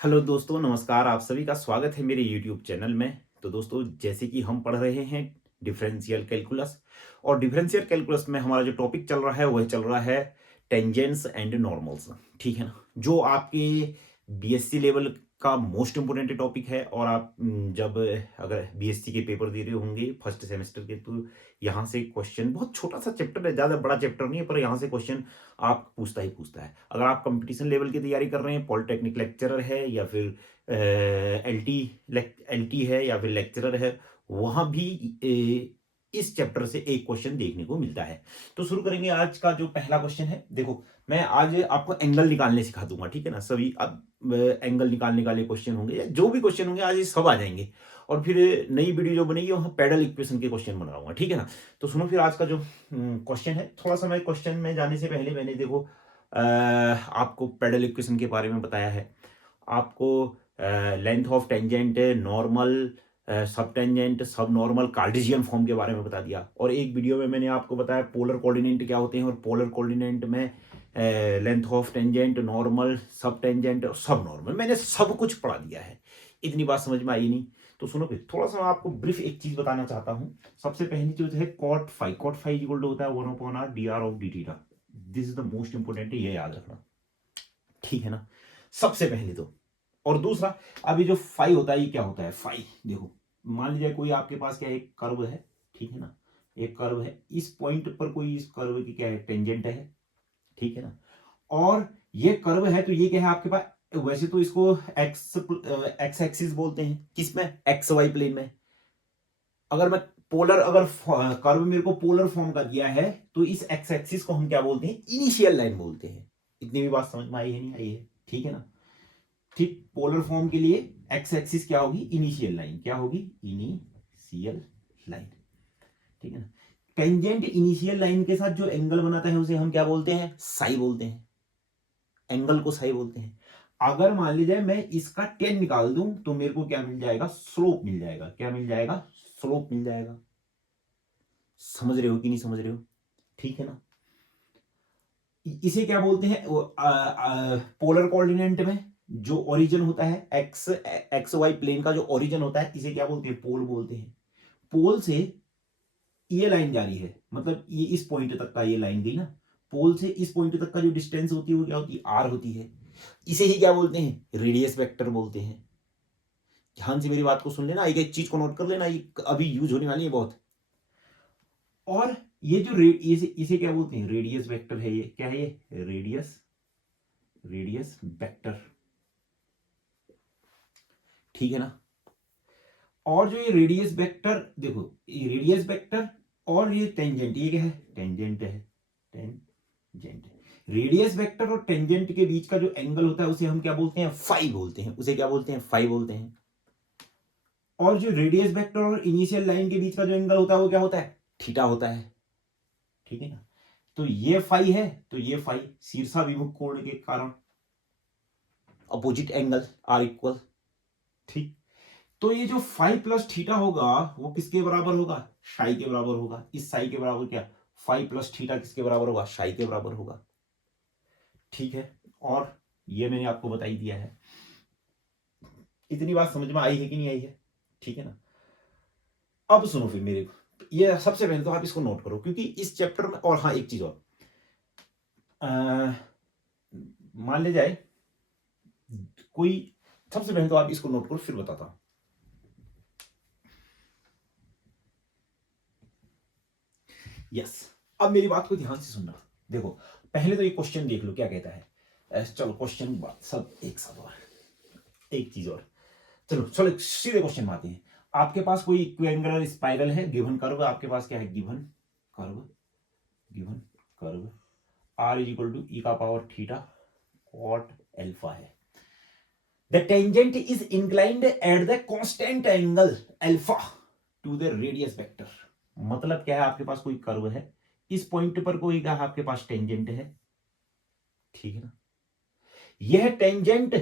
Hello दोस्तों, नमस्कार। आप सभी का स्वागत है मेरे यूट्यूब चैनल में। तो दोस्तों, जैसे कि हम पढ़ रहे हैं डिफरेंशियल कैलकुलस, और डिफरेंशियल कैलकुलस में हमारा जो टॉपिक चल रहा है वह चल रहा है टेंजेंट्स एंड नॉर्मल्स। ठीक है ना, जो आपके बीएससी लेवल का मोस्ट इम्पोर्टेंट टॉपिक है। और आप जब अगर बीएससी के पेपर दे रहे होंगे फर्स्ट सेमेस्टर के, तो यहाँ से क्वेश्चन, बहुत छोटा सा चैप्टर है, ज़्यादा बड़ा चैप्टर नहीं है, पर यहाँ से क्वेश्चन आप पूछता ही पूछता है। अगर आप कंपटीशन लेवल की तैयारी कर रहे हैं, पॉलिटेक्निक लेक्चरर है या फिर एलटी है या फिर लेक्चरर है, वहाँ भी इस चैप्टर से एक क्वेश्चन देखने को मिलता है। तो शुरू करेंगे। आज का जो पहला क्वेश्चन है, देखो मैं आज आपको एंगल निकालने सिखा दूंगा। ठीक है ना, सभी अब एंगल निकालने वाले क्वेश्चन होंगे, या जो भी क्वेश्चन होंगे आज ये सब आ जाएंगे। और फिर नई वीडियो जो बनेगी वहाँ पैडल इक्वेशन के क्वेश्चन बनाऊंगा। ठीक है ना, तो सुनो फिर आज का जो क्वेश्चन है। थोड़ा सा मैं क्वेश्चन में जाने से पहले मैंने देखो आपको पैडल इक्वेशन के बारे में बताया है। आपको लेंथ ऑफ टेंजेंट, नॉर्मल, सब टेंजेंट, सब नॉर्मल, कार्टेशियन फॉर्म के बारे में बता दिया। और एक वीडियो में मैंने आपको बताया पोलर कोऑर्डिनेट क्या होते हैं, और पोलर कोऑर्डिनेट में लेंथ ऑफ टेंजेंट, नॉर्मल, सब टेंजेंट और सब नॉर्मल, मैंने सब कुछ पढ़ा दिया है। इतनी बात समझ में आई नहीं? तो सुनो फिर थोड़ा सा मैं आपको ब्रीफ एक चीज बताना चाहता हूँ। सबसे पहली चीज है कॉट फाइव इक्वल टू होता है 1/r dr of dt। This is the most important, ये याद रखना। ठीक है ना, सबसे पहले तो। और दूसरा, अभी जो फाई होता है, ये क्या होता है? फाई देखो, मान लीजिए कोई आपके पास क्या है, एक कर्व है। ठीक है ना, एक कर्व है, इस पॉइंट पर कोई इस कर्व की क्या है, टेंजेंट है। ठीक है ना, और ये कर्व है, तो ये क्या है आपके पास? वैसे तो इसको एक्स एक्सिस बोलते हैं, किसमें? एक्स वाई प्लेन में। अगर मैं पोलर, अगर कर्व मेरे को पोलर फॉर्म का दिया है, तो इस एक्स एक्सिस को हम क्या बोलते हैं? इनिशियल लाइन बोलते हैं। इतनी भी बात समझ में आई है, नहीं आई है? ठीक है ना। ठीक, पोलर फॉर्म के लिए एक्स एक्सिस क्या होगी? Initial line. क्या होगी? Initial line. ठीक है ना। टेंजेंट इनिशियल लाइन के साथ जो एंगल बनाता है उसे हम क्या बोलते हैं? साई बोलते हैं। एंगल को साई बोलते हैं। अगर मान लीजिए मैं इसका 10 निकाल दूं, तो मेरे को क्या मिल जाएगा? स्लोप मिल जाएगा। क्या मिल जाएगा? स्लोप मिल जाएगा। समझ रहे हो कि नहीं समझ रहे हो? ठीक है ना। इसे क्या बोलते हैं? पोलर कोऑर्डिनेट में जो ओरिजिन होता है, एक्स एक्स वाई प्लेन का जो ओरिजिन होता है, इसे क्या बोलते हैं? पोल बोलते हैं। पोल से ये लाइन जा रही है, मतलब ये इस पॉइंट तक का ये लाइन गई ना, पोल से इस पॉइंट तक का जो डिस्टेंस होती है वो क्या होती है? आर होती है। इसे ही क्या बोलते हैं? रेडियस वेक्टर बोलते हैं। ध्यान से मेरी बात को सुन लेना, एक एक चीज को नोट कर लेना, ये अभी यूज होने वाली है बहुत। और ये जो इसे क्या बोलते हैं? रेडियस वेक्टर है। ये क्या है? ये रेडियस वेक्टर। ठीक है ना। और जो ये रेडियस वेक्टर, देखो ये रेडियस वेक्टर और ये टेंजेंट, ये क्या है? टेंजेंट है। टेंजेंट। रेडियस वेक्टर और टेंजेंट के बीच का जो एंगल होता है उसे हम क्या बोलते हैं? फाई बोलते हैं। उसे क्या बोलते हैं? फाई बोलते हैं। और जो रेडियस वेक्टर और इनिशियल लाइन के बीच का जो एंगल होता है वो क्या होता है? थीटा होता है। ठीक है ना। तो ये फाई है, तो ये फाई शीर्षाभिमुख कोण के कारण अपोजिट एंगल आर इक्वल। ठीक। तो ये जो फाई प्लस थीटा होगा वो किसके बराबर होगा? साई के बराबर होगा। इस साई के बराबर क्या? फाई प्लस थीटा किसके बराबर होगा? साई के बराबर होगा। ठीक है। और ये मैंने आपको बता ही दिया है। इतनी बात समझ में आई है कि नहीं आई है? ठीक है ना। अब सुनो फिर मेरे को, ये सबसे पहले तो आप इसको नोट करो, क्योंकि इस चैप्टर में, और हाँ एक चीज और, मान ले जाए कोई, सबसे पहले तो आप इसको नोट करो, फिर बताता हूं। यस। अब मेरी बात को ध्यान से सुनना। देखो, पहले तो ये क्वेश्चन देख लो क्या कहता है। चलो क्वेश्चन बात सब एक साथ, और एक चीज और। चलो चलो सीधे क्वेश्चन में आते हैं। आपके पास कोई इक्विएंगुलर स्पाइरल है, गिवन कर्व आपके पास क्या है? Given curve, given curve r is equal to e का पावर थीटा कॉट एल्फा है। The tangent is inclined at the constant angle alpha to the radius vector. मतलब क्या है? आपके पास कोई कर्व है, इस पॉइंट पर कोई क्या आपके पास टेंजेंट है। ठीक है ना। यह टेंजेंट,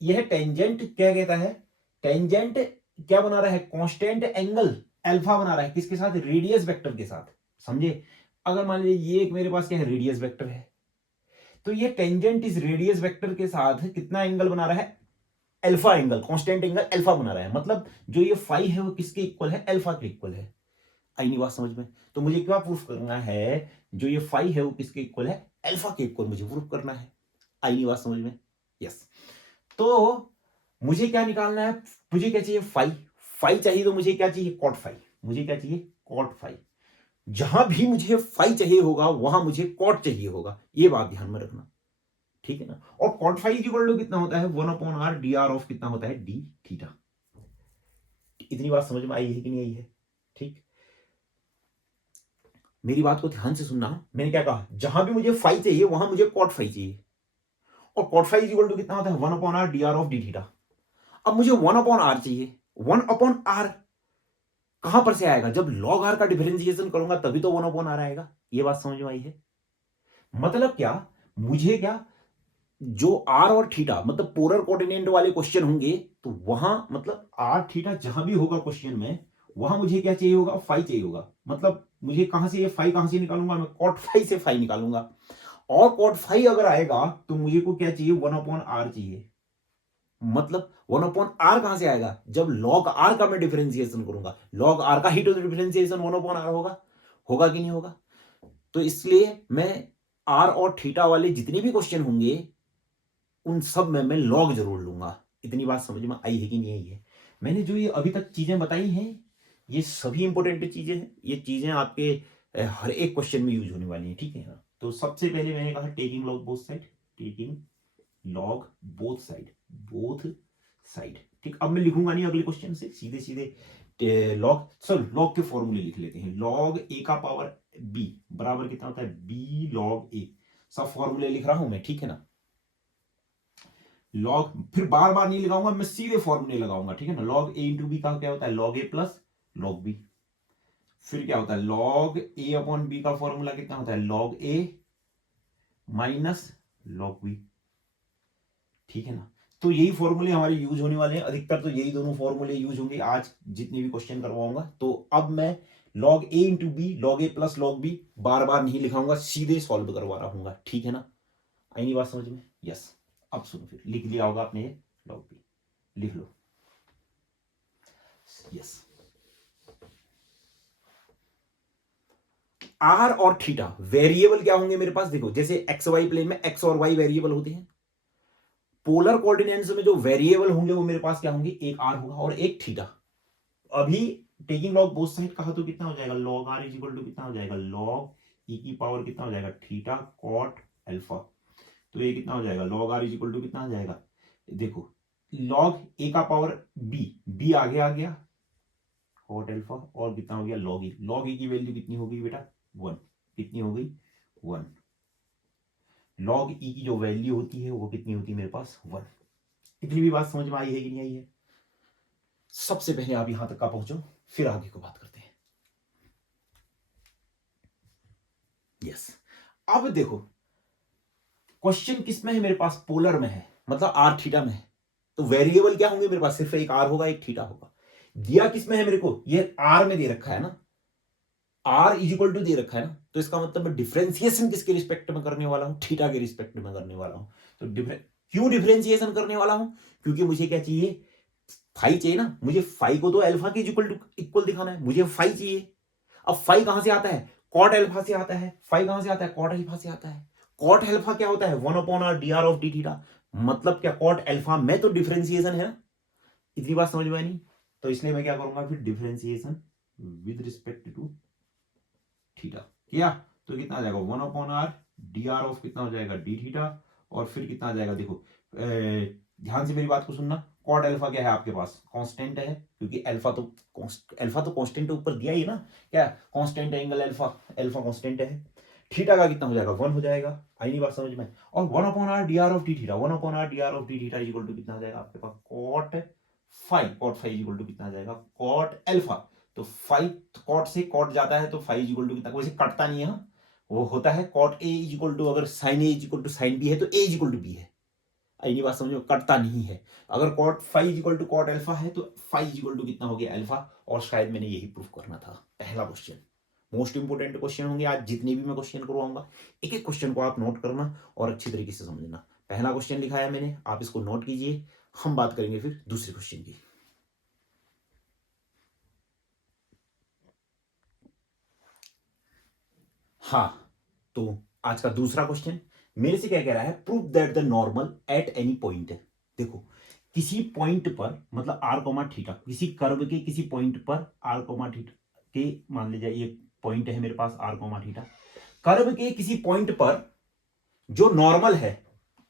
यह टेंजेंट क्या कहता है? टेंजेंट क्या बना रहा है? कांस्टेंट एंगल अल्फा बना रहा है, किसके साथ? रेडियस वेक्टर के साथ। समझे? अगर मान लीजिए ये एक मेरे पास क्या है? रेडियस वेक्टर है, तो ये टेंजेंट इस रेडियस वेक्टर के साथ कितना एंगल बना रहा है? Alpha angle, constant angle alpha बना रहा है, मतलब जो ये फाई है वो किसके इक्वल है, अल्फा के इक्वल है। आई नहीं बात समझ में? तो मुझे क्या प्रूफ करना है, जो ये फाई है वो किसके इक्वल है, अल्फा के इक्वल मुझे प्रूफ करना है। आई नहीं बात समझ में? यस। तो मुझे क्या निकालना है, मुझे क्या चाहिए, फाई। फाई चाहिए तो मुझे क्या चाहिए, कॉट फाई। मुझे क्या चाहिए, कॉट फाई। जहां भी मुझे फाई चाहिए होगा वहां मुझे कॉट चाहिए होगा, ये बात ध्यान में रखना, ठीक है ना। और कॉट फाई इक्वल टू कितना होता है, 1/r dr ऑफ कितना होता है, डी थीटा। इतनी बात समझ में आई है कि नहीं आई है? ठीक, मेरी बात को ध्यान से सुनना। मैंने क्या कहा, जहां भी मुझे फाई चाहिए वहां मुझे कॉट फाई चाहिए, और कॉट फाई इक्वल टू कितना होता है, 1/r dr of d theta. अब मुझे 1/r चाहिए, 1/r कहां पर से आएगा, जब log r का डिफरेंशिएशन करूंगा तभी तो 1/r आएगा। ये बात समझ में आई है? मतलब क्या, मुझे क्या, जो r और थीटा मतलब पोलर कोऑर्डिनेट वाले क्वेश्चन होंगे तो वहां मतलब r थीटा जहां भी होगा क्वेश्चन में, वहां मुझे क्या चाहिए होगा, फाई चाहिए होगा। मतलब मुझे कहां से ये फाई कहां से निकालूंगा, मैं कॉट फाई से फाई निकालूंगा। और कॉट फाई अगर आएगा तो मुझे को क्या चाहिए, 1/r चाहिए। मतलब 1/r कहां से आएगा, जब log r का मैं डिफरेंशिएशन करूंगा, log r का ही तो डिफरेंशिएशन 1/r होगा। होगा कि नहीं होगा? तो इसलिए मैं r और थीटा वाले जितने भी क्वेश्चन होंगे उन सब में मैं लॉग जरूर लूंगा। इतनी बात समझ में आई है कि नहीं आई है? मैंने जो ये अभी तक चीजें बताई हैं ये सभी इंपॉर्टेंट चीजें हैं, ये चीजें आपके हर एक क्वेश्चन में यूज होने वाली हैं, ठीक है ना। तो सबसे पहले मैंने कहा taking log both side, taking log both side, both side. ठीक, अब मैं लिखूंगा नहीं अगले क्वेश्चन से, सीधे सीधे लॉग, चलो लॉग के फॉर्मूले लिख लेते हैं। लॉग ए का पावर बी बराबर कितना होता है, बी लॉग ए। सब फॉर्मूले लिख रहा हूं मैं, ठीक है ना। लॉग, फिर बार बार नहीं लगाऊंगा मैं, सीधे फॉर्मूले लगाऊंगा, ठीक है ना। लॉग ए इंटू बी का क्या होता है, log a plus log B. फिर क्या होता है, लॉग ए अपॉन बी का फॉर्मूला कितना होता है, लॉग ए माइनस लॉग बी, ठीक है ना। तो यही फॉर्मूले हमारे यूज होने वाले हैं, अधिकतर तो यही दोनों फॉर्मूले यूज होंगे आज जितने भी क्वेश्चन करवाऊंगा। तो अब मैं log a into b, log a plus log B bar बार नहीं लिखाऊंगा, सीधे सॉल्व करवा रहा हूँ, ठीक है ना। आई नहीं बात समझ में? यस। अब सुनो, फिर लिख लिया होगा आपने, लॉग बी लिख लो। यस, आर और थीटा वेरिएबल क्या होंगे मेरे पास, देखो जैसे एक्स वाई प्लेन में एक्स और वाई वेरिएबल होते हैं, पोलर कोऑर्डिनेट्स में जो वेरिएबल होंगे वो मेरे पास क्या होंगे, एक आर होगा और एक थीटा। अभी टेकिंग लॉग बोथ साइड कहा तो कितना हो जाएगा, log r is equal to कितना हो जाएगा, लॉग ई की पावर कितना हो जाएगा, थीटा कॉट अल्फा। तो ये कितना हो जाएगा, log r is equal to कितना हो जाएगा, देखो लॉग ए का पावर बी, बी आगे आ गया कॉट अल्फा, और कितना हो गया लॉग ई। लॉग ई की वैल्यू कितनी हो गई बेटा, 1। कितनी हो गई, 1। लॉग ई की जो वैल्यू होती है वो कितनी होती है मेरे पास, 1। इतनी भी बात समझ में आई है कि नहीं आई है? सबसे पहले आप यहां तक का पहुंचो, फिर आगे को बात करते हैं। यस, अब देखो क्वेश्चन किस में है मेरे पास, पोलर में है, मतलब आर थीटा में है। तो वेरिएबल क्या होंगे मेरे पास, सिर्फ एक आर होगा एक थीटा होगा। दिया किस में है मेरे को, ये आर में दे रखा है ना, आर इज इक्वल टू दे रखा है ना। तो इसका मतलब मैं डिफरेंशिएशन किसके रिस्पेक्ट में करने वाला हूं, थीटा के रिस्पेक्ट में करने वाला हूं। तो क्यों डिफरेंशिएशन करने वाला हूं, क्योंकि मुझे क्या चाहिए, फाई चाहिए ना। मुझे फाई को तो अल्फा के इक्वल टू इक्वल दिखाना है, मुझे फाई चाहिए। अब फाई कहां से आता है, कॉट अल्फा से आता है। फाई कहां से आता है, कॉट अल्फा से आता है। कॉट अल्फा क्या होता है, 1/r dr of d theta. मतलब क्या, कॉट अल्फा में तो डिफरेंशिएशन है ना। इतनी बात समझ में आई नहीं? तो इसलिए मैं क्या करूंगा, फिर differentiation with respect to theta किया तो कितना आ जाएगा, 1/r dr ऑफ कितना हो जाएगा, डी थीटा। और फिर कितना आ जाएगा, देखो ध्यान से मेरी बात को सुनना। कॉट अल्फा क्या है आपके पास, कांस्टेंट है, क्योंकि अल्फा तो कांस्टेंट ऊपर दिया ही ना, क्या constant angle alpha, alpha constant है। थीटा का कितना हो जाएगा, 1 हो जाएगा। आई नहीं बात समझ में? और 1/r dr of d theta, 1/r dr of d theta equal to कितना आ जाएगा आपके पास, कॉट फाई इक्वल टू कितना आ जाएगा, कॉट अल्फा। तो फाइव कॉट से कॉट जाता है तो फाइव इक्वल टू कितना, वैसे कटता नहीं है हाँ? वो होता है कॉट ए इक्वल टू, अगर sine a equal to sine b है तो ए इक्वल टू बी है। आई बात समझो, कटता नहीं है। अगर cot five equal to cot alpha है तो फाइव इक्वल टू कितना हो गया, अल्फा। और शायद मैंने यही प्रूफ करना था। पहला क्वेश्चन मोस्ट इंपोर्टेंट क्वेश्चन होंगे आज जितने भी मैं क्वेश्चन करवाऊंगा, एक एक क्वेश्चन को आप नोट करना और अच्छी तरीके से समझना। पहला क्वेश्चन लिखा है मैंने, आप इसको नोट कीजिए। हम बात करेंगे फिर दूसरे क्वेश्चन की। हाँ, तो आज का दूसरा क्वेश्चन मेरे से क्या कह रहा है, prove that the normal at any point. देखो, किसी पॉइंट पर, मतलब आर कोमा थीटा, किसी कर्व के किसी पॉइंट पर आर कोमा थीटा के, मान लीजिए ये पॉइंट है मेरे पास आर कोमा थीटा, कर्व के किसी पॉइंट पर जो नॉर्मल है,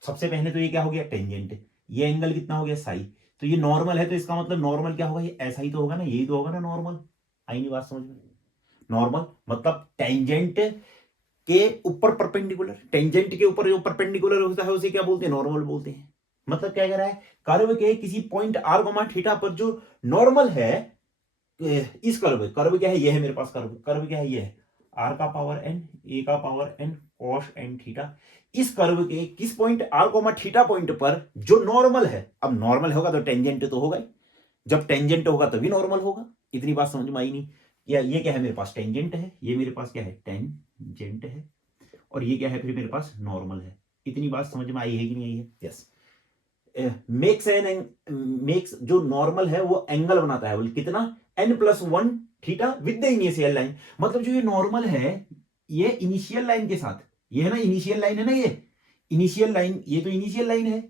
सबसे पहले तो ये क्या हो गया, टेंजेंट, ये एंगल कितना हो गया, साई। तो ये नॉर्मल है, तो इसका मतलब नॉर्मल क्या होगा, ये ऐसा ही तो होगा ना, यही तो होगा ना नॉर्मल। आई नहीं बात समझ में? नॉर्मल मतलब टेंजेंट के ऊपर परपेंडिकुलर, टेंजेंट के ऊपर जो परपेंडिकुलर होता है उसे क्या बोलते हैं, नॉर्मल बोलते हैं। मतलब क्या कह रहा है, कर्व के किसी पॉइंट आर कोमा थीटा पर जो नॉर्मल है, इस कर्व, कर्व क्या है, ये है मेरे पास कर्व, कर्व क्या है, ये है आर का पावर एन, ए का power n, cos n theta. इस कर्व के किस point r comma theta point पर जो नॉर्मल है, अब नॉर्मल होगा तो टेंजेंट तो होगा ही, जब टेंजेंट होगा तभी नॉर्मल होगा। इतनी बात समझ में आई नहीं? या ये क्या है, मेरे पास टेंजेंट है, ये मेरे पास क्या है, टेंजेंट है, और ये क्या है फिर मेरे पास नॉर्मल है। इतनी बात समझ में आई है कि नहीं आई है? यस। मेक्स जो नॉर्मल है वो एंगल बनाता है, बोल कितना, n+1 theta with the initial line. मतलब जो ये नॉर्मल है, ये इनिशियल लाइन के साथ, ये है ना इनिशियल लाइन है ना, ये इनिशियल लाइन, ये तो इनिशियल लाइन है।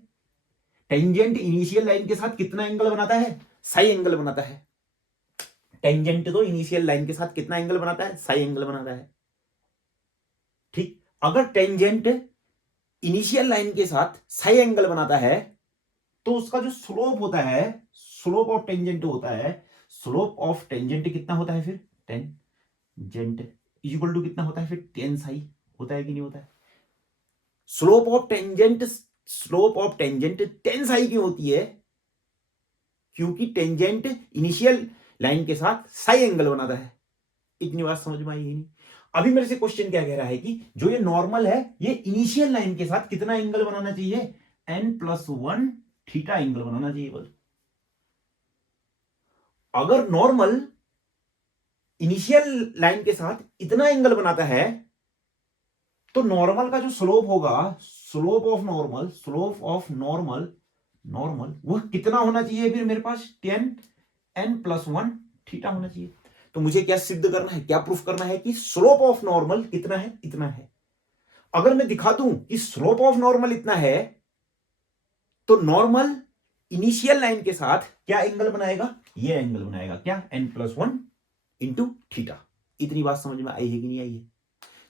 टेंजेंट इनिशियल लाइन के साथ कितना एंगल बनाता है, साई एंगल बनाता है। टेंजेंट तो इनिशियल लाइन के साथ कितना एंगल बनाता है, साई एंगल बनाता है। ठीक, अगर टेंजेंट इनिशियल लाइन के साथ साई एंगल बनाता है, तो उसका जो स्लोप होता है, स्लोप ऑफ टेंजेंट होता है, स्लोप ऑफ टेंजेंट कितना होता है फिर, टेंजेंट इक्वल टू कितना होता है फिर, टेन साई होता है कि नहीं होता है? Slope of tangent, slope of tangent ten Sai क्यों होती है? क्योंकि टेंजेंट इनिशियल लाइन के साथ साई एंगल बनाता है। इतनी बात समझ में आई ही नहीं? अभी मेरे से क्वेश्चन क्या कह रहा है कि जो ये नॉर्मल है, ये इनिशियल लाइन के साथ कितना एंगल बनाना चाहिए, n+1 थीटा एंगल बनाना चाहिए बस। अगर नॉर्मल इनिशियल लाइन के साथ इतना एंगल बनाता है, तो नॉर्मल का जो स्लोप होगा, slope of normal, slope of normal, normal वह कितना होना चाहिए फिर मेरे पास, 10n+1 थीटा होना चाहिए। तो मुझे क्या सिद्ध करना है, क्या प्रूफ करना है कि स्लोप ऑफ नॉर्मल कितना है, इतना है। अगर मैं दिखा दूं कि स्लोप ऑफ नॉर्मल इतना है, तो नॉर्मल इनिशियल लाइन के साथ क्या एंगल बनाएगा, ये एंगल बनाएगा, क्या, n+1 इंटू थीटा। इतनी बात समझ में आई है कि नहीं आई है?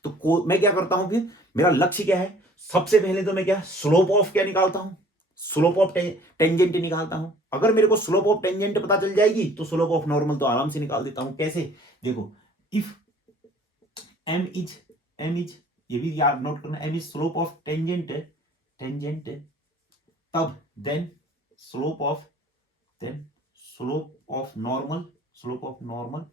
तो मैं क्या करता हूं फिर, मेरा लक्ष्य क्या है, सबसे पहले तो मैं क्या, स्लोप ऑफ क्या निकालता हूं, स्लोप ऑफ टेंजेंट निकालता हूं। अगर मेरे को स्लोप ऑफ टेंजेंट पता चल जाएगी, तो स्लोप ऑफ नॉर्मल तो आराम से निकाल देता हूं। कैसे, देखो, इफ m इज ये भी याद नोट करना, m is slope of tangent तब then slope of, then slope of normal, slope of normal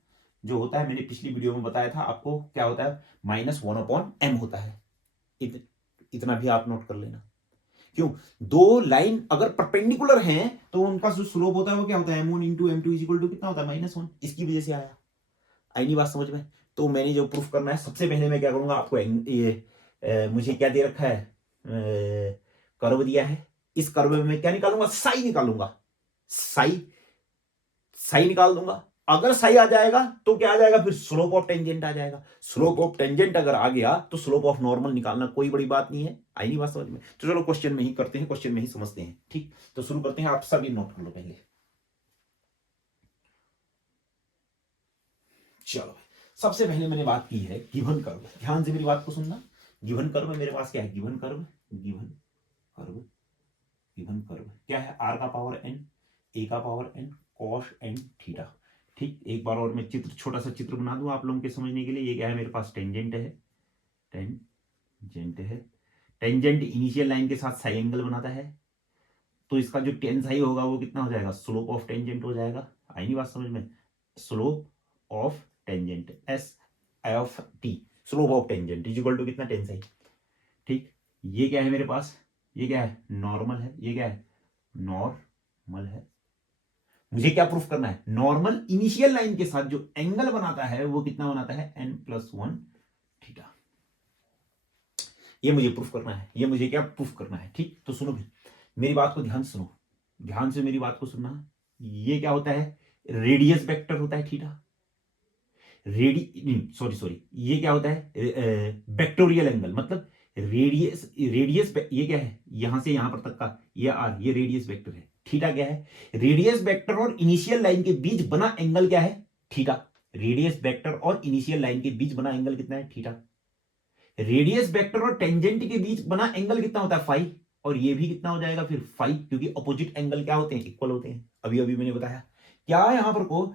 जो होता है, मैंने पिछली वीडियो में बताया था आपको, क्या होता है, -1/m होता है। इतना भी आप नोट कर लेना। क्यों, दो लाइन अगर परपेंडिकुलर हैं, तो उनका जो स्लोप होता है वो क्या होता है, m1 into m2 is equal to कितना होता है, -1। इसकी वजह से आया। आई नहीं बात समझ में? तो मैंने जो प्रूफ करना है, सबसे पहले मैं क्या करूंगा, आपको ये मुझे क्या दे रखा है, कर्व दिया है। इस कर्व में मैं क्या निकालूंगा, साई निकालूंगा, साई, साई निकाल दूंगा। अगर साई आ जाएगा तो क्या आ जाएगा फिर, स्लोप ऑफ टेंजेंट आ जाएगा। स्लोप ऑफ टेंजेंट अगर आ गया तो स्लोप ऑफ नॉर्मल निकालना कोई बड़ी बात नहीं है। आई नहीं बात समझ में? तो चलो क्वेश्चन में ही करते हैं, क्वेश्चन में ही समझते हैं। ठीक, तो शुरू करते हैं। आप सभी नोट कर लो पहले। चलो, सबसे पहले मैंने बात की है गिवन कर्व। ध्यान से मेरी बात को सुनना। गिवन कर्व मेरे पास क्या है, given curve, given curve, given curve क्या है, आर का पावर एन, ए का power n, cos n theta. ठीक, एक बार और मैं चित्र, छोटा सा चित्र बना दूं आप लोगों के समझने के लिए। ये क्या है, मेरे पास टेंजेंट है, टेंजेंट है, टेंजेंट इनिशियल लाइन के साथ साई एंगल बनाता है, तो इसका जो टेन साई होगा वो कितना हो जाएगा, स्लोप ऑफ टेंजेंट हो जाएगा। आई नहीं बात समझ में? Slope of tangent, SIT, slope of tangent is equal to कितना, टेन साई। ठीक, ये क्या है मेरे पास, ये क्या है, नॉर्मल है, ये क्या है, नॉर्मल है। मुझे क्या प्रूफ करना है, नॉर्मल इनिशियल लाइन के साथ जो एंगल बनाता है वो कितना बनाता है, n+1 थीटा। ये मुझे प्रूफ करना है, ये मुझे क्या प्रूफ करना है। ठीक, तो सुनो भी, मेरी बात को ध्यान सुनो, ध्यान से मेरी बात को सुनना, ये क्या होता है, रेडियस वेक्टर होता है थीटा। सॉरी, ये क्या होता है, वेक्टोरियल एंगल, मतलब रेडियस रेडियस ये क्या है, यहां से यहां पर तक का ये आर, ये रेडियस वेक्टर है। थीटा क्या है, रेडियस वेक्टर और इनिशियल लाइन के बीच बना एंगल क्या है, थीटा। रेडियस वेक्टर और इनिशियल लाइन के बीच बना एंगल कितना है, थीटा। रेडियस वेक्टर और टेंजेंट के बीच बना एंगल कितना होता है, फाई। और ये भी कितना हो जाएगा फिर, फाई, क्योंकि अपोजिट एंगल क्या होते हैं, इक्वल होते हैं। अभी अभी मैंने बताया क्या यहां पर को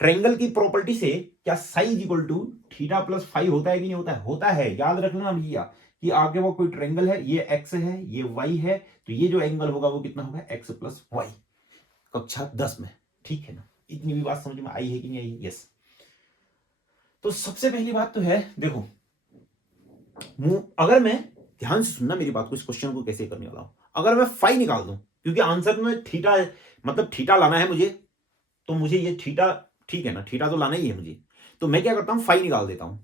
ट्रायंगल की प्रॉपर्टी से क्या psi is equal to theta plus phi होता है कि नहीं होता है, होता है। याद रखना भैया कि आगे वो कोई ट्रायंगल है, ये एक्स है ये वाई है, तो ये जो एंगल होगा वो कितना होगा, एक्स प्लस वाई। कक्षा 10 में, ठीक है ना। इतनी भी बात समझ में आई है कि नहीं आई है, यस। तो सबसे पहली बात तो है, देखो अगर मैं, ध्यान से सुनना मेरी बात को, इस क्वेश्चन को कैसे करने वाला हूं। अगर मैं फाई निकाल दूं, क्योंकि आंसर में थीटा, मतलब थीटा लाना है मुझे, तो मुझे ये थीटा, ठीक है ना, थीटा तो लाना ही है मुझे, तो मैं क्या करता हूं, फाई निकाल देता हूं।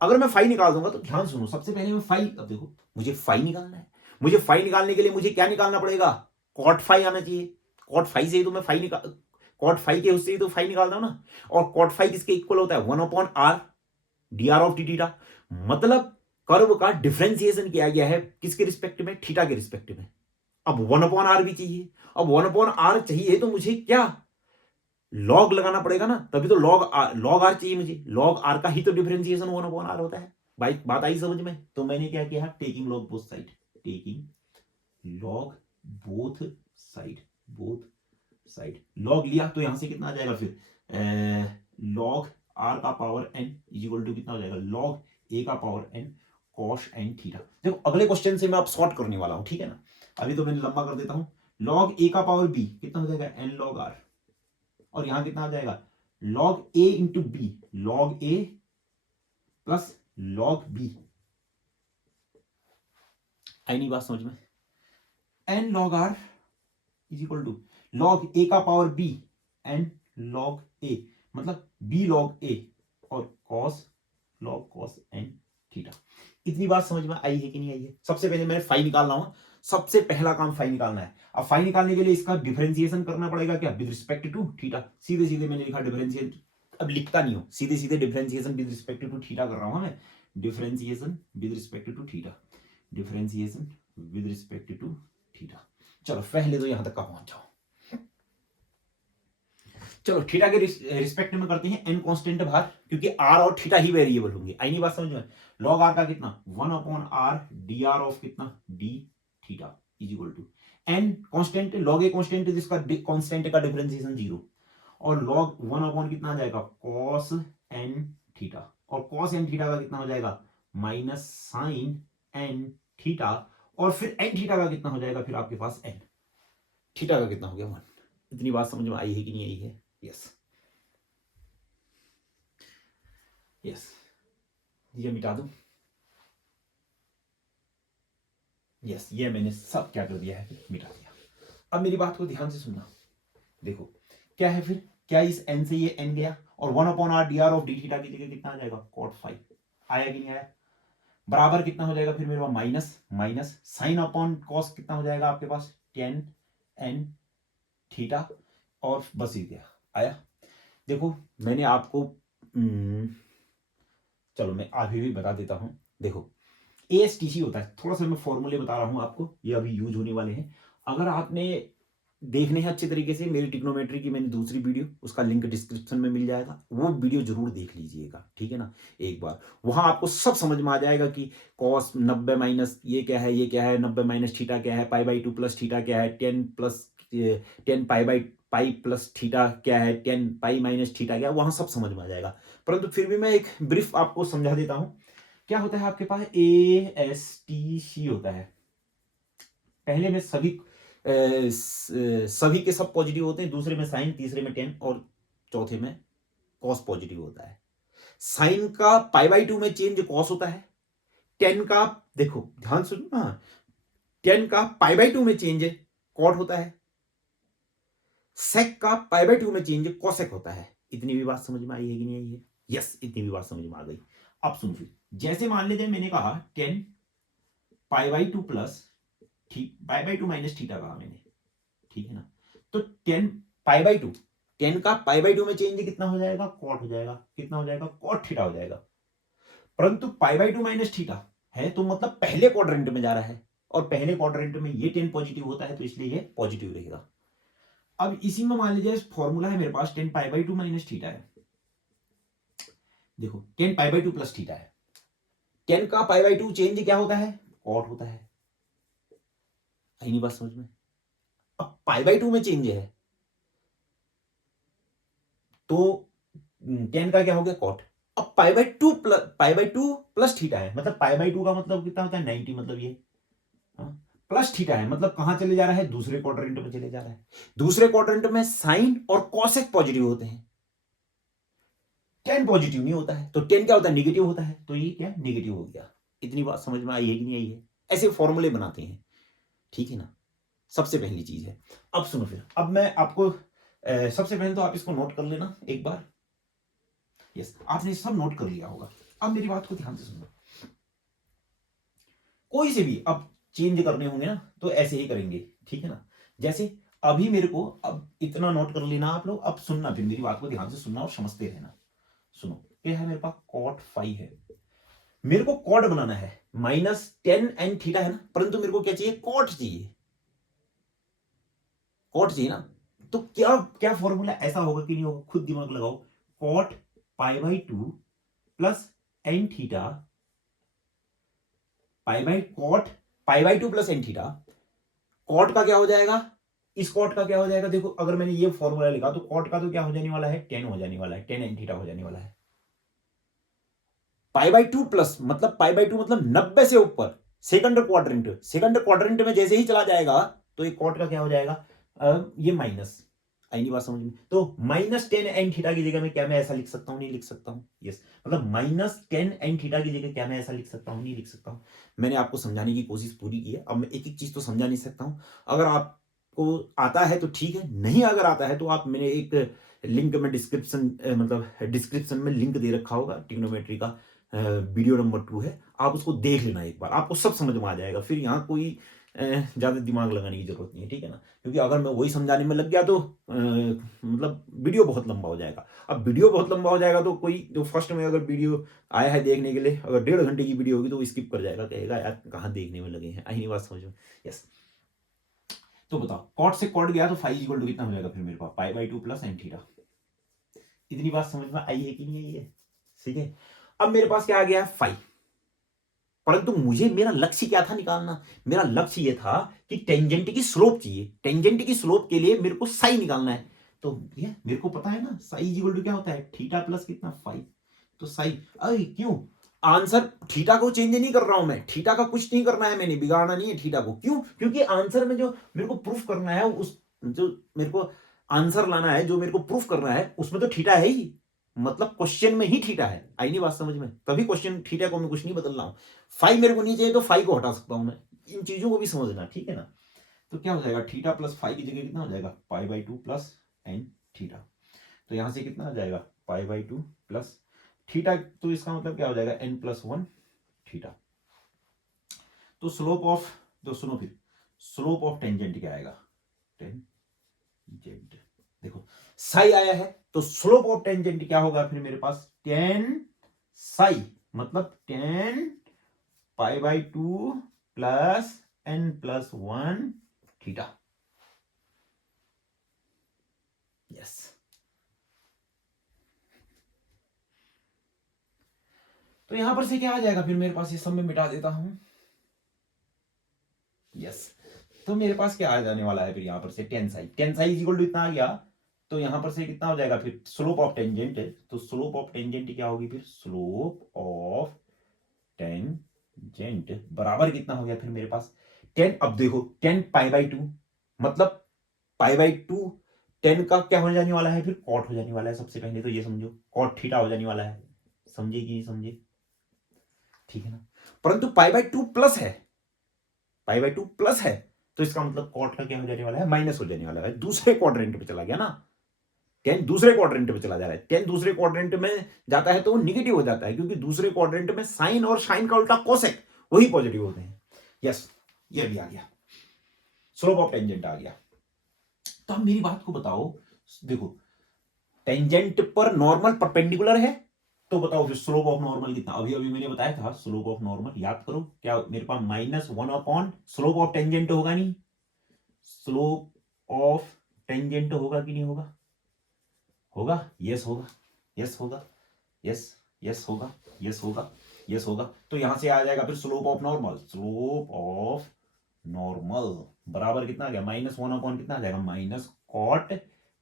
अगर मैं फाई निकाल दूंगा तो ध्यान सुनो, सबसे पहले मैं फाई, अब देखो मुझे फाई निकालना है, मुझे फाई निकालने के लिए मुझे क्या निकालना पड़ेगा, कॉट फाई आना चाहिए। कॉट फाई से ही तो मैं फाई निकाल, कॉट फाई के उससे ही तो फाई निकालता हूं ना। और कॉट फाई किसके इक्वल होता है, 1/r d r of d theta. मतलब कर्व का डिफरेंशिएशन किया गया है किसके रिस्पेक्ट में, थीटा के रिस्पेक्ट में। अब 1/r भी चाहिए, अब 1/r चाहिए तो मुझे क्या, लॉग लगाना पड़ेगा ना, तभी तो लॉग आर चाहिए मुझे। लॉग आर का ही तो डिफरेंशिएशन 1/r होता है। भाई बात आई समझ में। तो मैंने क्या किया, taking log both side, taking log both side, both side log लिया, तो यहां से कितना आ जाएगा फिर, लॉग आर का power n is equal to कितना हो जाएगा, लॉग ए का power n cos n theta. देखो अगले क्वेश्चन से मैं अब सॉर्ट करने वाला हूं, ठीक है ना। अभी तो मैंने लंबा कर देता हूं, लॉग ए का पावर बी कितना हो जाएगा, एन लॉग आर, और यहां कितना आ जाएगा, log a into b, log a plus log b. आई नहीं बात समझ में, n log r is equal to log a का power b n log a, मतलब बी लॉग ए और cos log cos n theta. इतनी बात समझ में आई है कि नहीं आई है। सबसे पहले मैंने फाई निकालना हूं, सबसे पहला काम फाई निकालना है। अब फाई निकालने के लिए इसका डिफरेंशिएशन करना पड़ेगा क्या, विद रिस्पेक्ट टू थीटा। सीधे सीधे मैंने लिखा डिफरेंशिएशन, अब लिखता नहीं हूं, सीधे सीधे differentiation with respect to theta कर रहा हूं मैं। Differentiation with respect to theta, differentiation with respect to theta. चलो पहले तो यहां तक का पहुंच जाओ। चलो थीटा के रिस्पेक्ट में करते हैं एन कांस्टेंट भार, क्योंकि आर और थीटा ही वेरिएबल होंगे। आई नहीं बात समझ में। लॉग आर का कितना, 1/r डी आर ऑफ कितना, d theta is equal to n constant, log a constant, जिसका कांस्टेंट का डिफरेंशिएशन 0, और लॉग 1 कितना आ जाएगा, कॉस एन थीटा, और कॉस एन थीटा का कितना हो जाएगा, माइनस साइन एन थीटा, और फिर एन थीटा का कितना हो जाएगा, फिर आपके पास एन थीटा का कितना हो गया 1। इतनी बात समझ में आई है कि नहीं आई है, यस यस। ये मिटा दूं, यस ये मैंने सब क्या कर दिया है, मिटा दिया। अब मेरी बात को ध्यान से सुनना, देखो क्या है फिर, क्या इस एन से ये एन गया, और 1/r d r of d theta की जगह कितना आ जाएगा, कॉट फाइव। आया कि नहीं आया, बराबर कितना हो जाएगा फिर मेरे पास, minus minus sine upon cos कितना हो जाएगा आपके पास, टेन एन थीटा, और बस ही गया। आया, देखो मैंने आपको चलो मैं अभी भी बता देता हूं। देखो एएसटीसी होता है, थोड़ा सा मैं फॉर्मूले बता रहा हूं आपको, ये अभी यूज होने वाले हैं। अगर आपने देखने हैं अच्छे तरीके से, मेरी ट्रिग्नोमेट्री की मैंने दूसरी वीडियो, उसका लिंक डिस्क्रिप्शन में मिल जाएगा, वो वीडियो जरूर देख लीजिएगा, ठीक है ना। एक बार वहां आपको सब समझ में आ जाएगा कि कॉस 90 माइनस ये क्या है, ये क्या है, 90 माइनस थीटा क्या है, π/2 प्लस थीटा क्या है, 10 पाई प्लस थीटा क्या है, 10 पाई माइनस थीटा क्या है, वहां सब समझ में आ जाएगा। परंतु फिर भी मैं एक ब्रीफ आपको समझा देता हूं। क्या होता है आपके पास, एएसटीसी होता है। पहले में सभी के सब पॉजिटिव होते हैं, दूसरे में साइन, तीसरे में टेन, और चौथे में कॉस पॉजिटिव होता है। साइन का π/2 में चेंज कॉस होता है, टेन का, देखो ध्यान सुनना, टेन का π/2 में चेंज कॉट होता है, सेक का π/2 में चेंज कॉसेक होता है। इतनी भी बात समझ में आई है कि नहीं आई है, यस इतनी भी बात समझ में आ गई। अब सुन फिर, जैसे मान लीजिए मैंने कहा 10 π/2 प्लस ठीक, पाई बाई 2 माइनस थीटा कहा मैंने, ठीक है ना। तो 10 पाई बाई 2, 10 का पाई बाई 2 में चेंज कितना हो जाएगा, कॉट हो जाएगा, कितना हो जाएगा, कॉट थीटा हो जाएगा। परंतु पाई बाई 2 माइनस थीटा है तो मतलब पहले क्वाड्रेंट में जा रहा है, और पहले क्वाड्रेंट में ये 10 पॉजिटिव होता है तो इसलिए ये पॉजिटिव रहेगा। अब इसी में मान लीजिए फॉर्मूला है मेरे पास 10 पाई बाई 2 माइनस थीटा है, देखो 10 पाई बाई 2 प्लस थीटा है। 10 का पाई बाई 2 चेंज क्या होता है, कॉट होता है। आई नहीं बात समझ में। अब पाई बाई 2 में चेंज है तो 10 का क्या हो गया, कॉट। अब पाई बाई 2 प्लस थीटा है, मतलब पाई बाई 2 का मतलब कितना होता है, 90, मतलब ये प्लस थीटा है, मतलब कहां चले जा रहा है, दूसरे क्वाड्रेंट में चले जा रहा है। दूसरे क्वाड्रेंट में साइन और कोसेक पॉजिटिव होते हैं, 10 पॉजिटिव नहीं होता है, तो 10 क्या होता है, नेगेटिव होता है, तो ये क्या नेगेटिव हो गया। इतनी बात समझ में आई है कि नहीं आई है। ऐसे फॉर्मूले बनाते हैं, ठीक है ना, सबसे पहली चीज है। अब सुनो फिर, अब मैं आपको सबसे पहले तो आप इसको नोट कर लेना एक बार। यस, आपने सब नोट कर लिया होगा। अब मेरी बात को ध्यान से सुनो, कोई से भी अब चेंज करने होंगे ना तो ऐसे ही करेंगे, ठीक है ना। जैसे अभी मेरे को, अब इतना नोट कर लेना आप लोग, अब सुनना, फिर मेरी बात को ध्यान से सुनना और समझते रहना। सुनो, क्या है मेरे पास, कॉट फाई है, मेरे को कॉट बनाना है, -10 एन थीटा है ना, परंतु मेरे को क्या चाहिए, कॉट चाहिए, कॉट चाहिए ना। तो क्या क्या फॉर्मूला ऐसा होगा कि नहीं होगा, खुद दिमाग लगाओ। Cot pi by 2 plus n theta, cot pi by 2 plus n theta, cot का क्या हो जाएगा, इस कॉट का क्या हो जाएगा, देखो अगर मैंने ये फॉर्मूला लिखा तो कॉट का तो क्या हो जाने वाला है, 10 हो जाने वाला है, 10 एन थीटा हो जाने वाला है। पाई बाई 2 प्लस मतलब पाई बाई 2 मतलब 90 से ऊपर, सेकंड क्वाड्रेंट में जैसे ही चला जाएगा तो एक कॉट का क्या हो जाएगा, ये माइनस। आई नहीं बात समझ में। तो -10 एन थीटा की जगह में क्या मैं ऐसा लिख सकता हूं, नहीं लिख सकता हूं। यस, मतलब -10 एन थीटा की जगह क्या मैं ऐसा लिख सकता हूं, नहीं लिख सकता हूं। मैंने आपको समझाने की कोशिश पूरी की है, अब मैं एक एक चीज तो समझा नहीं सकता हूं। अगर आपको आता है तो ठीक है, नहीं अगर आता है तो आप, मैंने एक लिंक में डिस्क्रिप्शन में लिंक दे रखा होगा, ट्रिग्नोमेट्री का वीडियो नंबर 2 है, आप उसको देख लेना एक बार, आपको सब समझ में आ जाएगा। फिर यहाँ कोई ज्यादा दिमाग लगाने की जरूरत नहीं है, ठीक है ना। क्योंकि अगर मैं वही समझाने में लग गया तो मतलब वीडियो बहुत लंबा हो जाएगा। अब वीडियो बहुत लंबा हो जाएगा तो कोई जो फर्स्ट में अगर वीडियो आया है देखने के लिए, अगर 1.5 घंटे की वीडियो होगी तो वो स्किप कर जाएगा, कहेगा यार कहाँ देखने में लगे हैं, आई नहीं बात समझ में। यस, तो बताओ, कॉट से कॉट गया तो फाई इक्वल टू कितना हो जाएगा फिर मेरे पास, pi by 2 plus n theta. इतनी बात समझ में आई है कि नहीं आई है, ठीक है। अब मेरे पास क्या आ गया, फाई, परंतु मुझे मेरा लक्ष्य क्या था निकालना, मेरा लक्ष्य ये था कि टेंजेंट की स्लोप चाहिए, टेंजेंट की स्लोप के लिए मेरे को साई निकालना है। तो ये मेरे को पता है ना, साई इक्वल टू क्या होता है, थीटा प्लस कितना, फाई। तो साई, अरे क्यों, आंसर थीटा को चेंज नहीं कर रहा हूं मैं, थीटा का कुछ नहीं करना है, मैंने बिगाड़ना नहीं है थीटा को। क्यों, क्योंकि आंसर में जो मेरे को प्रूफ करना है, उस जो मेरे को आंसर लाना है, जो मेरे को प्रूफ करना है, उसमें तो थीटा है ही, मतलब क्वेश्चन में ही थीटा है। आई नहीं बात समझ में, तभी क्वेश्चन थीटा को मैं कुछ नहीं बदल रहा हूं। फाइव मेरे को नहीं चाहिए तो फाइव को हटा सकता हूं मैं, इन चीजों को भी समझना, ठीक है ना। तो क्या हो जाएगा, थीटा प्लस फाइव की जगह कितना हो जाएगा, pi by 2 plus n theta. तो यहां से कितना आ जाएगा, पाई बाई 2 प्लस थीटा, तो इसका मतलब क्या हो जाएगा, एन प्लस 1 थीटा। तो स्लोप ऑफ, तो सुनो फिर, स्लोप ऑफ टेंजेंट क्या आएगा, टेंजेंट, देखो साई आया है तो स्लोप ऑफ टेंजेंट क्या होगा फिर मेरे पास, 10 साई, मतलब 10 pi by 2 plus n plus 1 theta. Yes, तो यहां पर से क्या आ जाएगा फिर मेरे पास, ये सब मैं मिटा देता हूं। यस, तो मेरे पास क्या आ जाने वाला है फिर यहां पर से, 10 साई इक्वल टू इतना आ गया। तो यहां पर से कितना हो जाएगा फिर, स्लोप ऑफ टेंजेंट है, तो स्लोप ऑफ टेंजेंट क्या होगी फिर, स्लोप ऑफ टेंजेंट बराबर कितना हो गया फिर मेरे पास, 10। अब देखो 10 पाई बाई 2, मतलब पाई बाई 2, 10 का क्या हो जाने वाला है फिर, कॉट हो जाने वाला है। सबसे पहले तो ये समझो, कॉट थीटा हो जाने वाला है, समझे कि नहीं समझे, ठीक है ना। परंतु पाई बाई 2 प्लस है, पाई बाई 2 प्लस है, तो इसका मतलब कॉट का क्या हो जाने वाला है, माइनस हो जाने वाला है, दूसरे क्वाड्रेंट पे चला गया ना। 10 दूसरे क्वाड्रेंट में चला जा रहा है, 10 दूसरे क्वाड्रेंट में जाता है तो वो निगेटिव हो जाता है, क्योंकि दूसरे क्वाड्रेंट में साइन और साइन का उल्टा कोसेक वही पॉजिटिव होते हैं। यस, ये भी आ गया। स्लोप ऑफ टेंजेंट आ गया। तो अब मेरी बात को बताओ, देखो टेंजेंट पर नॉर्मल परपेंडिकुलर है, तो बताओ फिर स्लोप ऑफ नॉर्मल कितना। अभी अभी मैंने बताया था स्लोप ऑफ नॉर्मल, याद करो क्या मेरे पास -1 अपॉन स्लोप ऑफ टेंजेंट होगा, नहीं स्लोप ऑफ टेंजेंट होगा कि नहीं होगा, होगा, यस होगा, यस होगा, यस, यस होगा, यस होगा, यस होगा। तो यहां से आ जाएगा फिर slope of normal, slope of normal बराबर कितना आ गया, -1 अपॉन कितना आ जाएगा, minus cot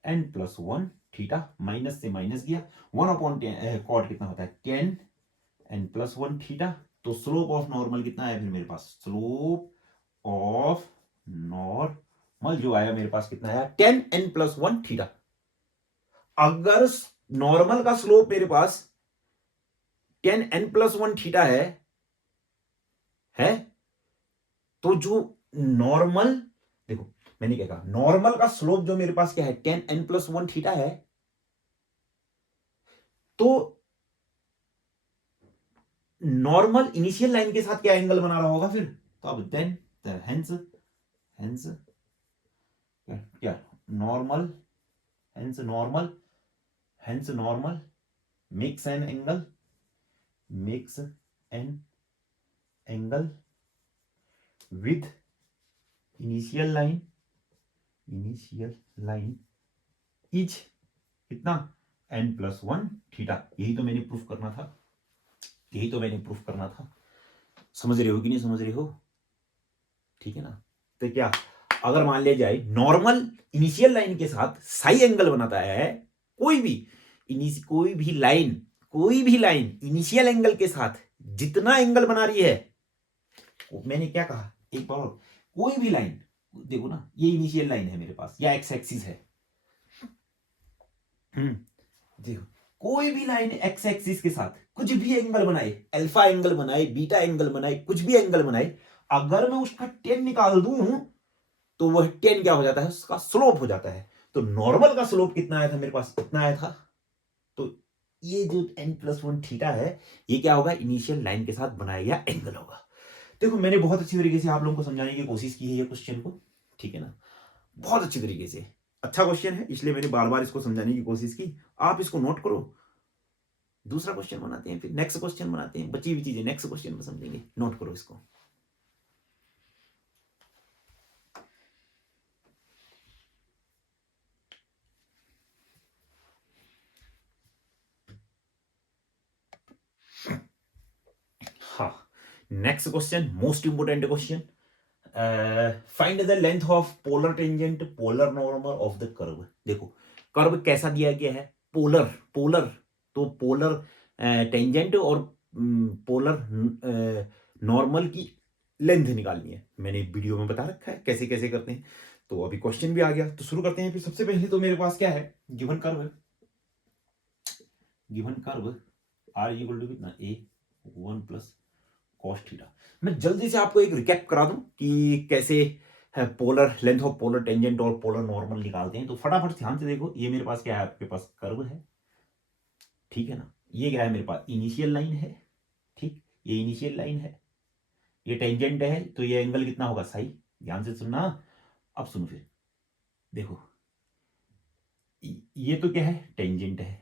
n plus 1 theta, minus से माइनस गया, 1 अपॉन कॉट कितना होता है, tan n प्लस 1 थीटा। तो स्लोप ऑफ नॉर्मल कितना आया फिर मेरे पास, स्लोप ऑफ नॉर्मल जो आया मेरे पास कितना आया, tan n प्लस 1 थीटा। अगर नॉर्मल का स्लोप मेरे पास tan n प्लस 1 थीटा है तो जो नॉर्मल, देखो मैंने क्या कहा, नॉर्मल का स्लोप जो मेरे पास क्या है, tan n प्लस 1 थीटा है, तो नॉर्मल इनिशियल लाइन के साथ क्या एंगल बना रहा होगा फिर, तो अब देन हेंस हेंस क्या normal, hence normal, hence normal makes an angle, makes an angle with initial line, initial line is कितना, n प्लस 1 थीटा। यही तो मैंने प्रूफ करना था, यही तो मैंने प्रूफ करना था। समझ रहे हो कि नहीं समझ रहे हो, ठीक है ना। तो क्या अगर मान लिया जाए नॉर्मल इनिशियल लाइन के साथ साई एंगल बनाता है, कोई भी कोई भी लाइन इनिशियल एंगल के साथ जितना एंगल बना रही है, मैंने क्या कहा एक बार और, कोई भी लाइन देखो ना, ये इनिशियल लाइन है मेरे पास या एक्स एक्सिस है, देखो कोई भी लाइन एक्स एक्सिस के साथ कुछ भी एंगल बनाए, अल्फा एंगल बनाए, बीटा एंगल बनाए, कुछ भी एंगल बनाए, अगर मैं उसका टेन निकाल दूं तो वह टेन क्या हो जाता है, उसका स्लोप हो जाता है। तो नॉर्मल का स्लोप कितना आया था मेरे पास, कितना आया था, तो ये जो n प्लस 1 थीटा है, ये क्या होगा, इनिशियल लाइन के साथ बनाया गया एंगल होगा। देखो मैंने बहुत अच्छी तरीके से आप लोगों को समझाने की कोशिश की है ये क्वेश्चन को, ठीक है ना, बहुत अच्छी तरीके से। अच्छा क्वेश्चन है इसलिए मैंने बार बार इसको समझाने की कोशिश की, आप इसको नोट करो। दूसरा क्वेश्चन बनाते हैं, फिर नेक्स्ट क्वेश्चन बनाते हैं, बची हुई चीजें नेक्स्ट क्वेश्चन में समझेंगे, नोट करो इसको। हाँ, next question most important question, find the length of polar tangent polar normal of the curve. देखो कर्व कैसा दिया गया है, पोलर, पोलर तो पोलर टेंजेंट और पोलर नॉर्मल की लेंथ निकालनी है, मैंने वीडियो में बता रखा है कैसे कैसे करते हैं। तो अभी क्वेश्चन भी आ गया, तो शुरू करते हैं। फिर सबसे पहले तो मेरे पास क्या है, गिवन कर्व है, given curve r equal to कितना, ए 1 प्लस कॉस थीटा। मैं जल्दी से आपको एक रिकैप करा दूं कि कैसे है polar length of polar tangent और पोलर नॉर्मल निकालते हैं। तो फटाफट ध्यान से देखो, ये मेरे पास क्या है, आपके पास कर्व है, ठीक है ना, ये क्या है मेरे पास, इनिशियल लाइन है, ठीक, ये इनिशियल लाइन है, ये टेंजेंट है, तो ये एंगल कितना होगा, साई। ध्यान से सुनना, अब सुनो फिर देखो, ये तो क्या है, टेंजेंट है,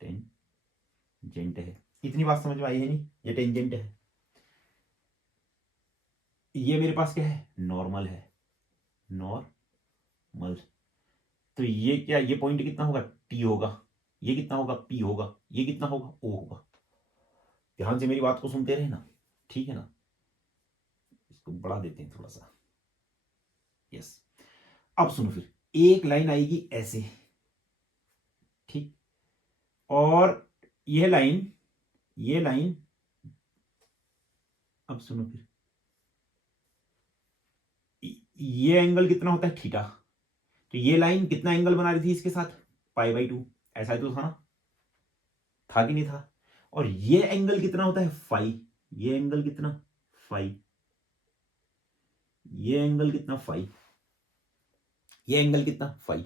टेंजेंट है, इतनी बात समझ में आई है नहीं, ये टेंजेंट है, ये मेरे पास क्या है, नॉर्मल है, नॉर्मल। तो ये क्या, ये पॉइंट कितना होगा, टी होगा, ये कितना होगा, पी होगा, ये कितना होगा, ओ होगा। ध्यान से मेरी बात को सुनते रहे ना, ठीक है ना, इसको बढ़ा देते हैं थोड़ा सा, यस। अब सुनो फिर, एक लाइन आएगी ऐसे, ठीक, और ये लाइन अब सुनो फिर, ये एंगल कितना होता है, थीटा। तो ये लाइन कितना एंगल बना रही थी इसके साथ, π/2, ऐसा ही तो था ना, था कि नहीं था। और ये एंगल कितना होता है, फाई, ये एंगल कितना, फाई, ये एंगल कितना, फाई, ये एंगल कितना, फाई,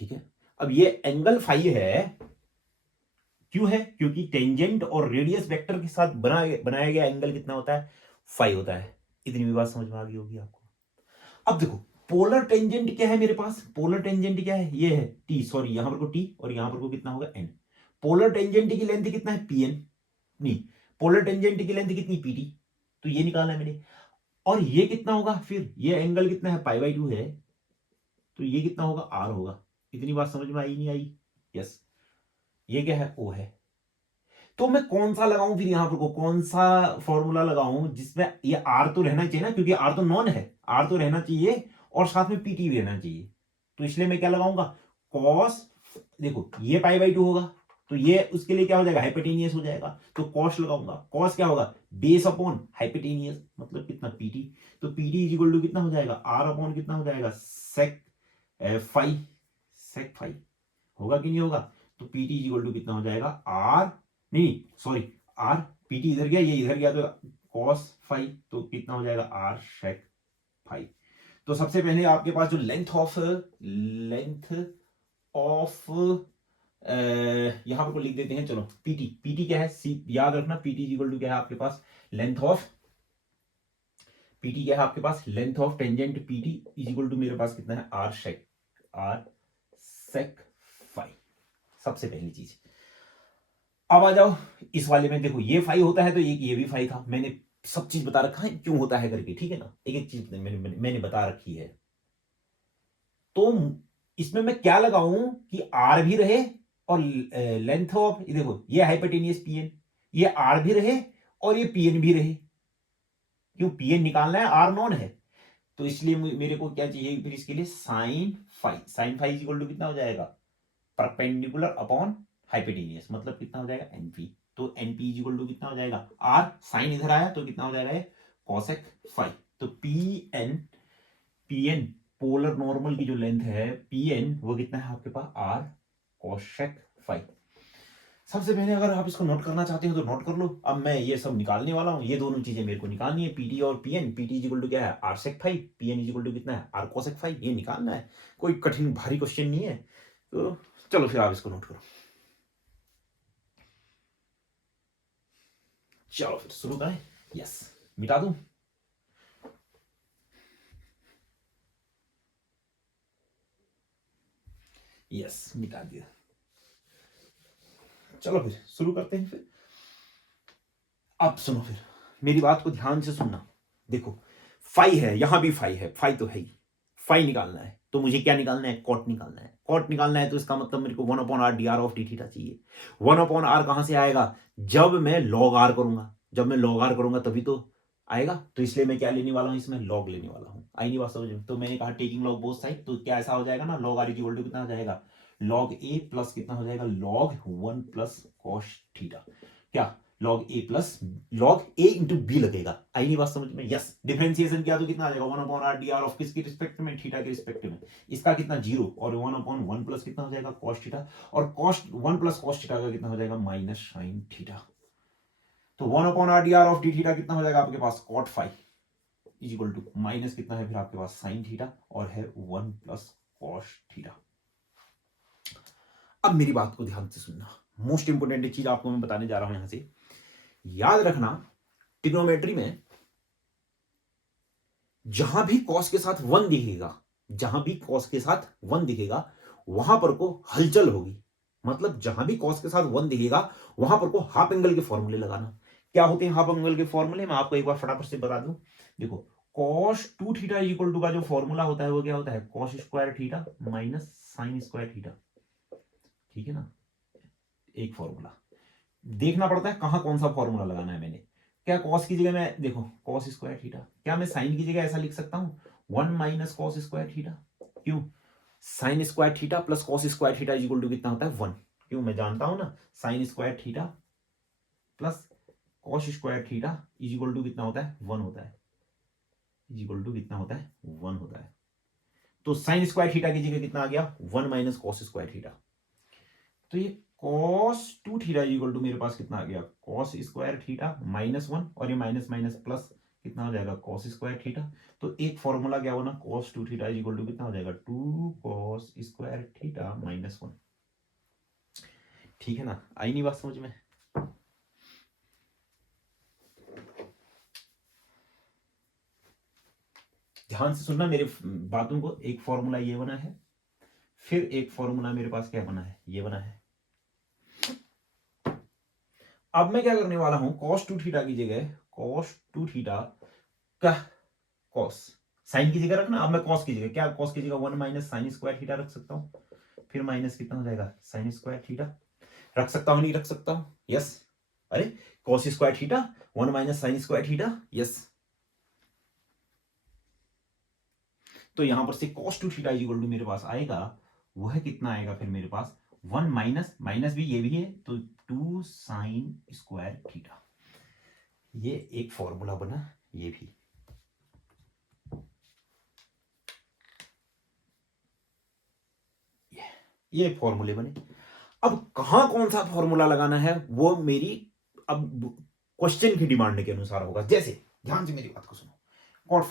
ठीक है। अब ये एंगल फाई है, क्यों है, क्योंकि टेंजेंट और रेडियस वेक्टर के साथ बनाया गया एंगल कितना होता है, फाई होता है। इतनी भी बात समझ में आ गई होगी आपको। अब देखो पोलर टेंजेंट क्या है मेरे पास, पोलर टेंजेंट क्या है, ये है टी, सॉरी यहां पर को टी और यहां पर को कितना होगा एन। पोलर टेंजेंट की लेंथ कितना है पीएन, नहीं पोलर टेंजेंट की लेंथ कितनी पीटी, तो ये निकालना है मैंने। और ये कितना होगा फिर, ये एंगल कितना है π/2 है, तो ये कितना होगा आर होगा। इतनी बात समझ में आई नहीं आई, यस। ये क्या है ओ है। तो मैं कौन सा लगाऊं फिर यहां पर को, कौन सा फॉर्मूला लगाऊं जिसमें ये आर तो रहना चाहिए ना, क्योंकि आर तो नॉन है, आर तो रहना चाहिए और साथ में पीटी भी रहना चाहिए। तो इसलिए मैं क्या लगाऊंगा कॉस, देखो ये π/2 होगा तो ये उसके लिए क्या हो जाएगा हाइपोटेनियस हो जाएगा, तो कॉस लगाऊंगा, कॉस क्या होगा बेस अपॉन हाइपोटेनियस मतलब कितना पीटी, तो पीटी इज इक्वल टू कितना हो जाएगा आर अपॉन कितना हो जाएगा सेक फाइव, सेक फाइव होगा कि नहीं होगा। तो पीटी इज इक्वल टू कितना हो जाएगा आर, नहीं सॉरी आर, पीटी इधर गया ये इधर गया तो कॉस फाइव, तो कितना हो जाएगा आर सेक फाइव। तो सबसे पहले आपके पास जो लेंथ ऑफ यहां पर को लिख देते हैं, चलो पीटी, पीटी क्या है याद रखना, पीटी इक्वल टू क्या है आपके पास लेंथ ऑफ, पीटी क्या है आपके पास length of tangent, PT is equal to मेरे पास कितना है आर सेक फाइव, सबसे पहली चीज। अब आ जाओ इस वाले में, देखो ये फाइव होता है तो एक ये भी फाइव था, मैंने सब चीज बता रखा है क्यों होता है करके, ठीक है ना, एक एक चीज मैंने बता रखी है। तो इसमें मैं क्या लगाऊं कि आर भी रहे और लेंथ ऑफ, देखो ये हाइपोटेनियस पीएन, ये आर भी रहे और ये पीएन भी रहे, क्यों पीएन निकालना है आर नॉन है, तो इसलिए मेरे को क्या चाहिए फिर इसके लिए साइन फाइव इक्वल टू कितना हो जाएगा परपेंडिकुलर अपॉन हाइपोटेनियस, मतलब कितना हो जाएगा एनपी, तो एनपी इक्वल टू कितना हो जाएगा आर, साइन इधर आया तो कितना हो जाएगा कॉसेक फाइव, तो पीएन पोलर नॉर्मल की जो लेंथ है पीएन वो कितना है आपके पास आर कॉसेक फाइव। सबसे पहले अगर आप इसको नोट करना चाहते हो तो नोट कर लो, अब मैं ये सब निकालने वाला हूं, ये दोनों चीजें मेरे को निकालनी है पीटी और पीएन, पीटी इक्वल टू क्या है r sec five, p n equal to कितना है आर कोसेक फाइव, ये निकालना है, कोई कठिन भारी क्वेश्चन नहीं है। तो चलो फिर आप इसको नोट करो, चलो फिर शुरू करें, यस मिटा दूं, यस मिटा दिया, चलो फिर शुरू करते हैं फिर। अब सुनो फिर मेरी बात को ध्यान से सुनना, देखो फाई है यहां भी फाई है, फाई तो है ही, फाई निकालना है तो मुझे क्या निकालना है कॉट निकालना है, कॉट निकालना है तो इसका मतलब मेरे को one upon r d r of d theta चाहिए। वन अपॉन आर कहां से आएगा, जब मैं लॉग आर करूंगा, जब मैं लॉग आर करूंगा तभी तो आएगा, तो इसलिए मैं क्या लेने वाला हूं इसमें लॉग लेने वाला हूं, आई नहीं बात समझ में, तो मैंने कहा टेकिंग लॉग बोथ साइड, तो क्या ऐसा हो जाएगा ना लॉग आर इक्वल टू कितना हो जाएगा लॉग ए प्लस कितना हो जाएगा log one plus cos theta, क्या log a plus log a into B लगेगा, आई नहीं बात समझ में, यस डिफरेंशिएशन किया तो कितना आ जाएगा one upon r d r of किसके रिस्पेक्ट में थीटा के रिस्पेक्ट में, इसका कितना जीरो और वन अपॉन वन प्लस कितना हो जाएगा कॉस थीटा, और cos one plus cos theta का कितना हो जाएगा माइनस साइन थीटा, तो one upon r d r of d theta कितना हो जाएगा आपके पास cot phi is equal to minus कितना है फिर आपके पास साइन थीटा और है वन प्लस कॉस थीटा। अब मेरी बात को ध्यान से सुनना, मोस्ट इंपोर्टेंट चीज आपको मैं बताने जा रहा हूं यहां से, याद रखना ट्रिग्नोमेट्री में जहां भी कॉस के साथ वन दिखेगा, जहां भी कॉस के साथ वन दिखेगा वहां पर को हलचल होगी, मतलब जहां भी कॉस के साथ वन दिखेगा वहां पर को हाफ एंगल के फॉर्मूले लगाना। क्या होते हैं हाफ एंगल के फॉर्मूले, मैं आपको एक बार फटाफट से बता दूं, देखो cos two theta equal to का जो फॉर्मूला होता है वो क्या होता है cos square theta minus sine square theta, ठीक है ना, एक फॉर्मूला देखना पड़ता है कहां कौन सा फॉर्मूला लगाना है मैंने, क्या कॉस की जगह में देखो कॉस स्क्वायर थीटा, क्या मैं साइन की जगह ऐसा लिख सकता हूं one minus cos square theta, क्यों sine square theta plus cos square theta equal to कितना होता है वन, क्यों मैं जानता हूं ना sine square theta plus cos square theta equal to कितना होता है वन होता है, इक्वल टू कितना होता है वन होता है, तो साइन स्क्वायर थीटा की जगह कितना आ गया one minus cos square theta, तो ये cos two theta equal to मेरे पास कितना आ गया cos square theta minus one और ये माइनस माइनस प्लस कितना हो जाएगा cos स्क्वायर थीटा, तो एक फॉर्मूला क्या होना cos two theta equal to कितना हो जाएगा two cos square theta minus one, ठीक है ना, आई नहीं बात समझ में। ध्यान से सुनना मेरे बातों को। एक फॉर्मूला ये बना है, फिर एक फॉर्मूला मेरे पास क्या बना है, ये बना है। अब मैं क्या करने वाला हूं, cos 2 थीटा की जगह cos 2 थीटा का cos साइन की जगह रखना। अब मैं cos की जगह क्या, cos की जगह 1 माइनस साइन स्क्वायर थीटा रख सकता हूं, फिर माइनस कितना हो जाएगा, साइन स्क्वायर थीटा। रख सकता हूं नहीं रख सकता हूं, यस। अरे cos square theta 1 minus sine square theta, yes. तो यहां पर से cos 2 थीटा इक्वल टू मेरे पास आएगा, वह कितना आएगा फिर मेरे पास 1 माइनस माइनस भी ये भी है तो 2 साइन स्क्वायर थीटा। ये एक फॉर्मूला बना, ये भी। ये फॉर्मूले बने। अब कहां कौन सा फॉर्मूला लगाना है वो मेरी अब क्वेश्चन की डिमांड के अनुसार होगा। जैसे ध्यान से मेरी बात को सुनो, cot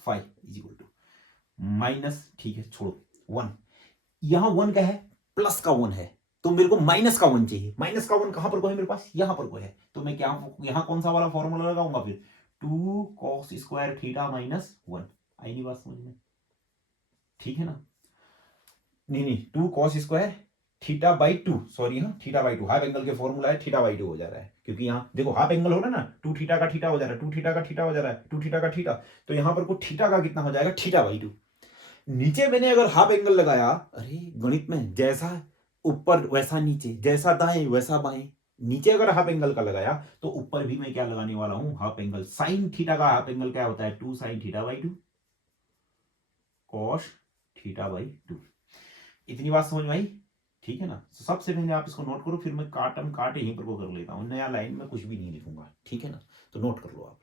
5 is equal to minus, ठीक है छोड़ो 1, यहां 1 का है, प्लस का 1 है, तो मेरे को माइनस का 1 चाहिए। माइनस का 1 कहां पर को है मेरे पास, यहां पर को है, तो मैं क्या यहां कौन सा वाला फॉर्मूला लगाऊंगा फिर, 2 cos स्क्वायर थीटा माइनस 1। आई नहीं बात समझ में, ठीक है ना। नहीं 2 cos square theta by 2, sorry हाँ थीटा बाई 2, हाफ एंगल के फॉर्मूला है, थीटा बाई 2 हो जा रहा है, क्योंकि यहाँ देखो हाफ एंगल हो रहा है ना, 2 थीटा का थीटा हो जा रहा है, 2 थीटा का थीटा हो जा रहा है, 2 थीटा का थीटा, तो यहाँ पर को थीटा का कितना हो जाएगा, थीटा बाई 2। नीचे मैंने अगर हाफ एंगल लगाया, अरे गणित में जैसा ऊपर वैसा नीचे, जैसा दाएं वैसा बाएं, नीचे अगर हाफ एंगल का लगाया तो ऊपर भी मैं क्या लगाने वाला हूं, हाफ एंगल। साइन थीटा का हाफ एंगल क्या होता है, 2 sine theta by 2 cos theta by 2। इतनी बात समझ में आई, ठीक है ना। सबसे पहले आप इसको नोट करो, फिर मैं काट यहीं पर को कर लेता हूं, नया लाइन में कुछ भी नहीं लिखूंगा, ठीक है ना। तो नोट कर लो आप।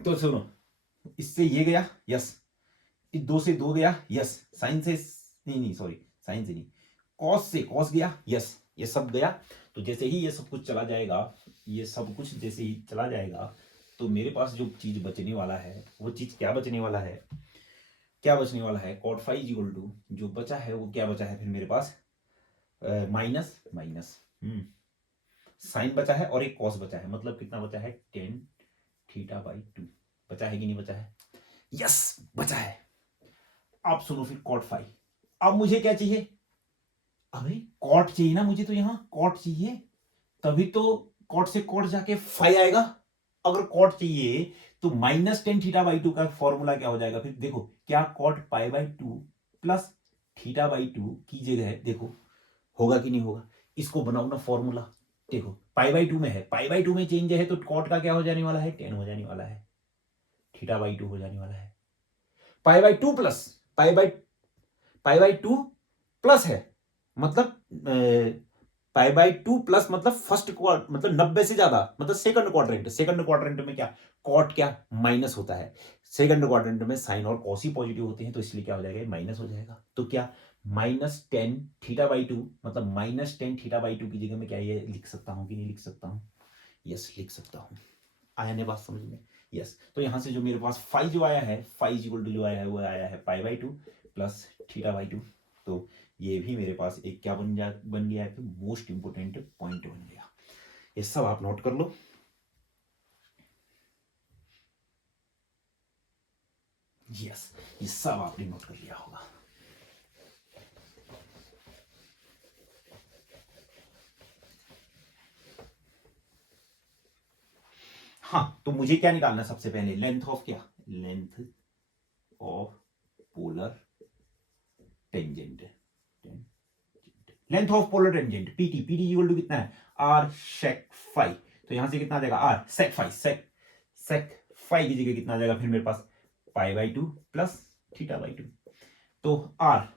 तो सुनो, इससे ये गया, यस, इस 2 से 2 गया, यस, साइन से नहीं सॉरी, साइन से नहीं, कॉस से कॉस गया, यस, ये सब गया। तो जैसे ही ये सब कुछ चला जाएगा, ये सब कुछ जैसे ही चला जाएगा, तो मेरे पास जो चीज बचने वाला है, वो चीज क्या बचने वाला है, क्या बचने वाला है, cot 5 इक्वल टू जो बचा है वो क्या बचा है फिर मेरे पास, माइनस माइनस साइन बचा है और एक कॉस बचा है, मतलब कितना बचा है, 10 थीटा बाई 2 बचा है कि नहीं बचा है, यस बचा है। आप सुनो फिर cot 5, अब मुझे क्या चाहिए, अभी कॉट चाहिए ना मुझे, तो यहां कॉट चाहिए, तभी तो कॉट से कॉट जाके 5 आएगा। अगर कॉट चाहिए तो -10 थीटा बाई 2 का फॉर्मूला क्या हो जाएगा फिर, देखो क्या cot pi by 2 plus theta by 2 की जगह है, देखो होगा कि नहीं होगा। इसको बनाओ ना फॉर्मूला, देखो पाई बाई 2 में है, पाई बाई 2 में चेंज है तो कॉट का क्या हो जाने वाला है, 10 हो जाने वाला है, थीटा बाई 2 हो जाने वाला है। पाई by 2 plus pi by 2 plus है, मतलब पाई बाई 2 प्लस मतलब फर्स्ट क्वाड्रेंट, मतलब 90 से ज्यादा, मतलब सेकंड क्वाड्रेंट। सेकंड क्वाड्रेंट में क्या, कॉट क्या माइनस होता है, सेकंड क्वाड्रेंट में साइन और कॉस ही पॉजिटिव होते हैं, तो इसलिए क्या हो जाएगा, माइनस हो जाएगा। तो क्या -10 थीटा बाई 2, मतलब -10 थीटा बाई 2 की जगह में क्या ये लिख सकता हूं कि नहीं लिख सकता हूं, यस लिख सकता हूं। आया नहीं बात समझ में, यस। तो यहां से जो मेरे पास 5 जो आया है, 5 इक्वल टू जो आया है वो आया है पाई बाई 2 प्लस थीटा बाई 2। तो ये भी मेरे पास एक क्या बन गया है, मोस्ट इंपोर्टेंट पॉइंट बन गया। ये सब आप नोट कर लो। यस, ये सब आपने नोट कर लिया होगा। हाँ, तो मुझे क्या निकालना है सबसे पहले, लेंथ ऑफ क्या, length of polar tangent, length of polar tangent p t, p t equal to कितना है, आर सेक 5। तो यहां से कितना आ जाएगा, आर सेक 5, सेक 5 की जगह कितना आ जाएगा फिर मेरे पास, pi by 2 plus theta by 2। तो आर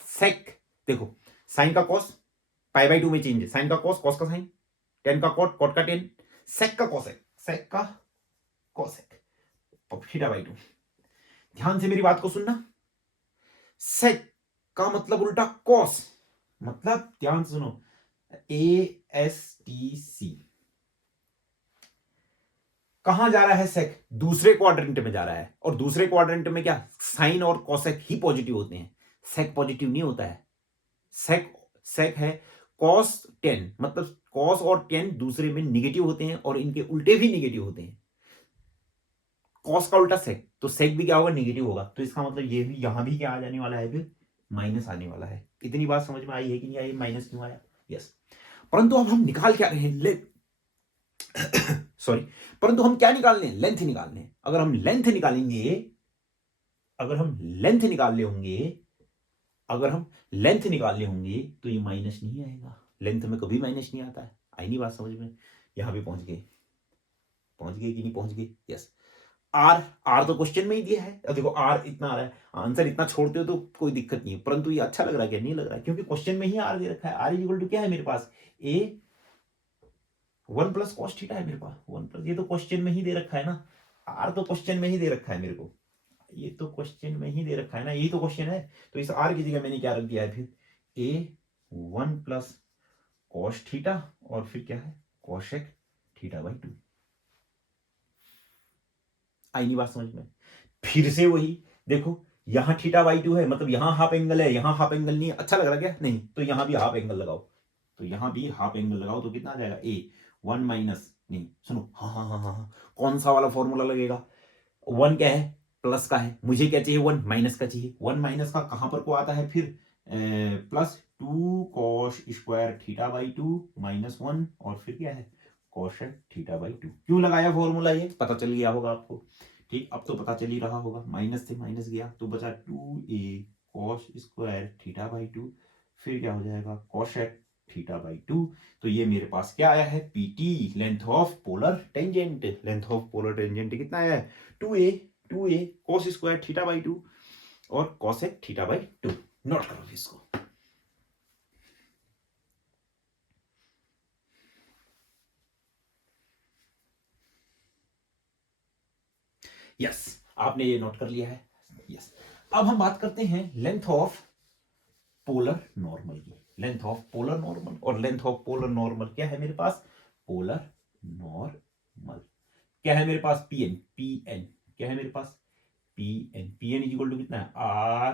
सेक, देखो साइन का कॉस, पाई बाई 2 में चेंज है, साइन का कॉस, कॉस का साइन, टेन का कॉट, कॉट का टेन, सेक का कॉसेक, सेक का कॉसेक, थीटा बाई 2। ध्यान से मेरी बात को सुनना, सेक का मतलब उल्टा कॉस, मतलब ध्यान से सुनो, ASTC कहां जा रहा है, सेक दूसरे क्वाड्रेंट में जा रहा है, और दूसरे क्वाड्रेंट में क्या साइन और कॉसेक ही पॉजिटिव होते हैं, सेक पॉजिटिव नहीं होता है। सेक है कॉस 10 मतलब कॉस और 10 दूसरे में निगेटिव होते हैं और इनके उल्टे भी निगेटिव होते हैं। कॉस का उल्टा सेक, तो सेक भी क्या होगा, निगेटिव होगा। तो इसका मतलब ये भी यहां भी क्या आ जाने वाला है, फिर माइनस आने वाला है। इतनी बात समझ में आई है कि नहीं आई, माइनस क्यों आया? यस। परंतु अब हम निकाल क्या रहे हैं, सॉरी, परंतु हम क्या निकाल रहे हैं, लेंथ निकाल रहे हैं। अगर हम लेंथ निकालेंगे, अगर हम लेंथ निकाल ले होंगे, अगर हम लेंथ निकालने होंगे तो ये माइनस नहीं आएगा। लेंथ में कभी माइनस नहीं आता है। आई नहीं बात समझ में? यहां भी पहुंच गए, पहुंच गए कि नहीं पहुंच गए? यस। आर, आर तो क्वेश्चन में ही दिया है। अब देखो आर इतना आ रहा है, आंसर इतना छोड़ते हो तो कोई दिक्कत नहीं है, परंतु ये अच्छा लग रहा है क्या? नहीं लग रहा है, क्योंकि क्वेश्चन में ही आर दे रखा है। आर इज इक्वल टू क्या है मेरे पास, ए 1 प्लस कॉस थीटा है मेरे पास। 1 प्लस, ये तो क्वेश्चन में ही दे रखा है ना, आर तो क्वेश्चन में ही दे रखा है मेरे को, ये तो क्वेश्चन में ही दे रखा है ना, यही तो क्वेश्चन है। तो इस आर की जगह मैंने क्या रख दिया है फिर, ए 1 प्लस कॉस थीटा और फिर क्या है, कॉसेक थीटा बाई 2। आई नहीं बात समझ में? फिर से वही देखो, यहां थीटा बाई 2 है, मतलब यहां हाफ एंगल है, यहां हाफ एंगल नहीं है। अच्छा लग रहा क्या? नहीं। तो यहां भी हाफ एंगल लगाओ, तो यहां भी हाफ एंगल लगाओ तो कितना आ जाएगा, ए 1 माइनस, नहीं सुनो, हाँ हाँ हाँ हाँ हाँ, कौन सा वाला फॉर्मूला लगेगा? 1 क्या है, प्लस का है, मुझे क्या चाहिए, 1 माइनस का चाहिए। 1 माइनस का कहां पर को आता है फिर, plus 2 cos square theta by 2 minus 1 और फिर क्या है, कॉसेक थीटा बाई 2। क्यों लगाया फॉर्मूला, ये पता चल गया होगा आपको। ठीक, अब तो पता चल ही रहा होगा। माइनस से माइनस गया तो बचा 2a cos square theta by 2, फिर क्या हो जाएगा, कॉसेक थीटा बाई 2। तो ये मेरे पास क्या आया है, PT, length of polar tangent. Length of polar tangent कितना आया है, 2a cos square theta by 2 और कॉसेक थीटा बाई 2। नोट करो इसको। यस, आपने ये नोट कर लिया है। यस, अब हम बात करते हैं लेंथ ऑफ पोलर नॉर्मल की। लेंथ ऑफ पोलर नॉर्मल, और लेंथ ऑफ पोलर नॉर्मल क्या है मेरे पास, पोलर नॉर्मल क्या है मेरे पास, पीएन क्या है मेरे पास, पीएन इज इक्वल टू कितना है, आर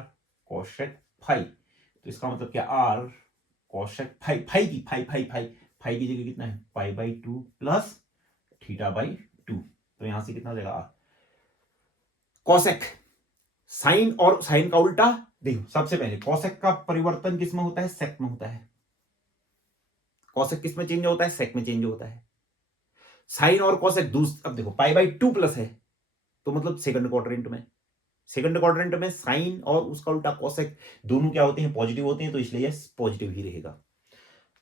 कोशेक फाइव। तो इसका मतलब क्या, आर कोशेक फाइव, फाइव की जगह कितना है, पाई बाई 2 प्लस थीटा बाई 2। तो यहां से कितना हो जाएगा, कोसेक, साइन और साइन का उल्टा। देखो सबसे पहले कोसेक का परिवर्तन किस में होता है, सेक में होता है। कोसेक किस में चेंज होता है, सेक में चेंज होता है। साइन और कोसेक अब देखो पाई बाई 2 प्लस है, तो मतलब सेकंड क्वाड्रेंट में, सेकंड क्वाड्रेंट में साइन और उसका उल्टा कोसेक दोनों क्या होते हैं, पॉजिटिव होते हैं, तो इसलिए पॉजिटिव ही रहेगा।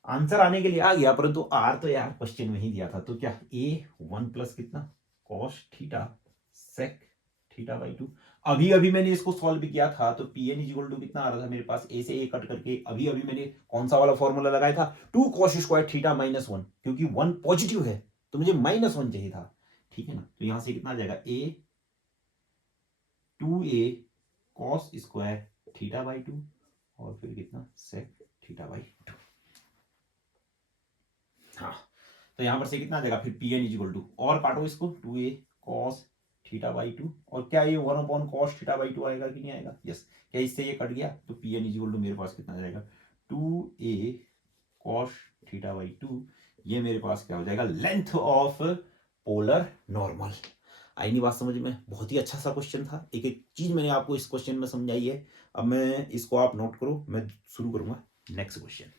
आंसर आने के लिए आ गया, परंतु आर तो यार क्वेश्चन में ही दिया था। तो क्या ए 1 प्लस कितना cos theta sec theta by 2। अभी अभी मैंने इसको सॉल्व भी किया था, तो p n is equal to कितना आ रहा था मेरे पास, ए से ए कट करके अभी अभी मैंने कौन सा वाला फॉर्मूला लगाया था, 2 कॉस स्क्वायर थीटा माइनस 1, क्योंकि 1 पॉजिटिव है तो मुझे माइनस 1 चाहिए था। ठीक है ना, तो यहां से कितना आ जाएगा, ए 2a cos square theta by 2 और फिर कितना सेक थीटा बाई 2। हाँ, तो यहां पर से कितना आ जाएगा फिर p n is equal to, और काटो इसको, 2a कॉस थीटा बाई 2 और क्या ये 1 अपॉन कॉस थीटा बाई 2 आएगा कि नहीं आएगा? यस। क्या इससे ये कट गया, तो p n is equal to मेरे पास कितना आ जाएगा, 2a कॉस थीटा बाई 2। ये मेरे पास क्या हो जाएगा, लेंथ ऑफ पोलर नॉर्मल। आई नहीं बात समझ में? बहुत ही अच्छा सा क्वेश्चन था, एक एक चीज मैंने आपको इस क्वेश्चन में समझाई है। अब मैं इसको आप नोट करो, मैं शुरू करूंगा नेक्स्ट क्वेश्चन।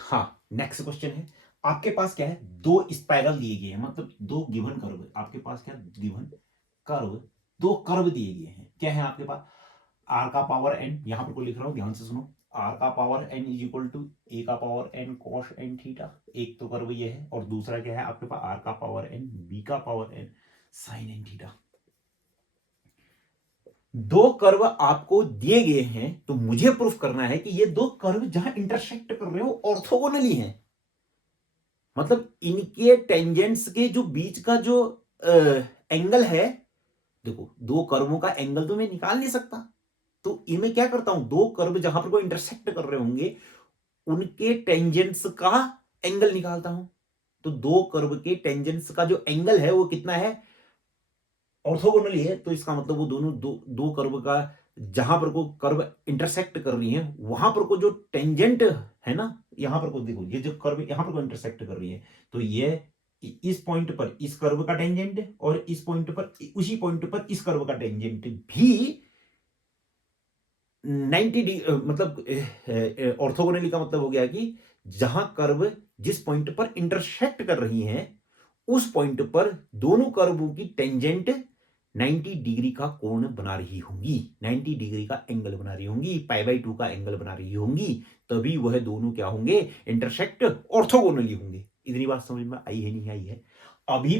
हाँ, नेक्स्ट क्वेश्चन है, आपके पास क्या है, दो स्पाइरल दिए गए हैं, मतलब दो गिवन कर्व, आपके पास क्या गिवन कर्व, दो कर्व दिए गए हैं। क्या है आपके पास, आर का पावर एन, यहां पर को लिख रहा हूं ध्यान से सुनो, आर का power n is equal to a का power n cos n theta. एक तो कर्व ये है, और दूसरा क्या है आपके पास, आर का पावर एन बी का power n sine n theta. दो कर्व आपको दिए गए हैं, तो मुझे प्रूफ करना है कि ये दो कर्व जहां इंटरसेक्ट कर रहे हो ऑर्थोगोनली हैं, मतलब इनके टेंजेंट्स के जो बीच का जो एंगल है। देखो दो कर्वों का एंगल तो मैं निकाल नहीं सकता, तो इनमें क्या करता हूं, दो कर्व जहां पर कोई इंटरसेक्ट कर रहे होंगे उनके टेंजेंट्स का एंगल निकालता हूं। तो दो कर्व के टेंजेंट्स का जो एंगल है वो कितना है, ऑर्थोगोनली है। तो इसका मतलब वो दोनों दो कर्व का जहां पर को कर्व इंटरसेक्ट कर रही है वहां पर को जो टेंजेंट है ना, यहां पर को देखो ये जो कर्व यहां पर को इंटरसेक्ट कर रही है, तो ये इस पॉइंट पर इस कर्व का टेंजेंट और इस पॉइंट पर उसी पॉइंट पर इस कर्व का टेंजेंट भी 90 मतलब ऑर्थोगोनली का मतलब हो गया कि जहां कर्व जिस पॉइंट पर इंटरसेक्ट कर रही हैं उस पॉइंट पर दोनों कर्वों की टेंजेंट 90 डिग्री का कोण बना रही होंगी, 90 डिग्री का एंगल बना रही होंगी, π/2 का एंगल बना रही होंगी, तभी वह दोनों क्या होंगे, इंटरसेक्ट ऑर्थोगोनली होंगे। इतनी बात समझ में आई है नहीं आई है? अभी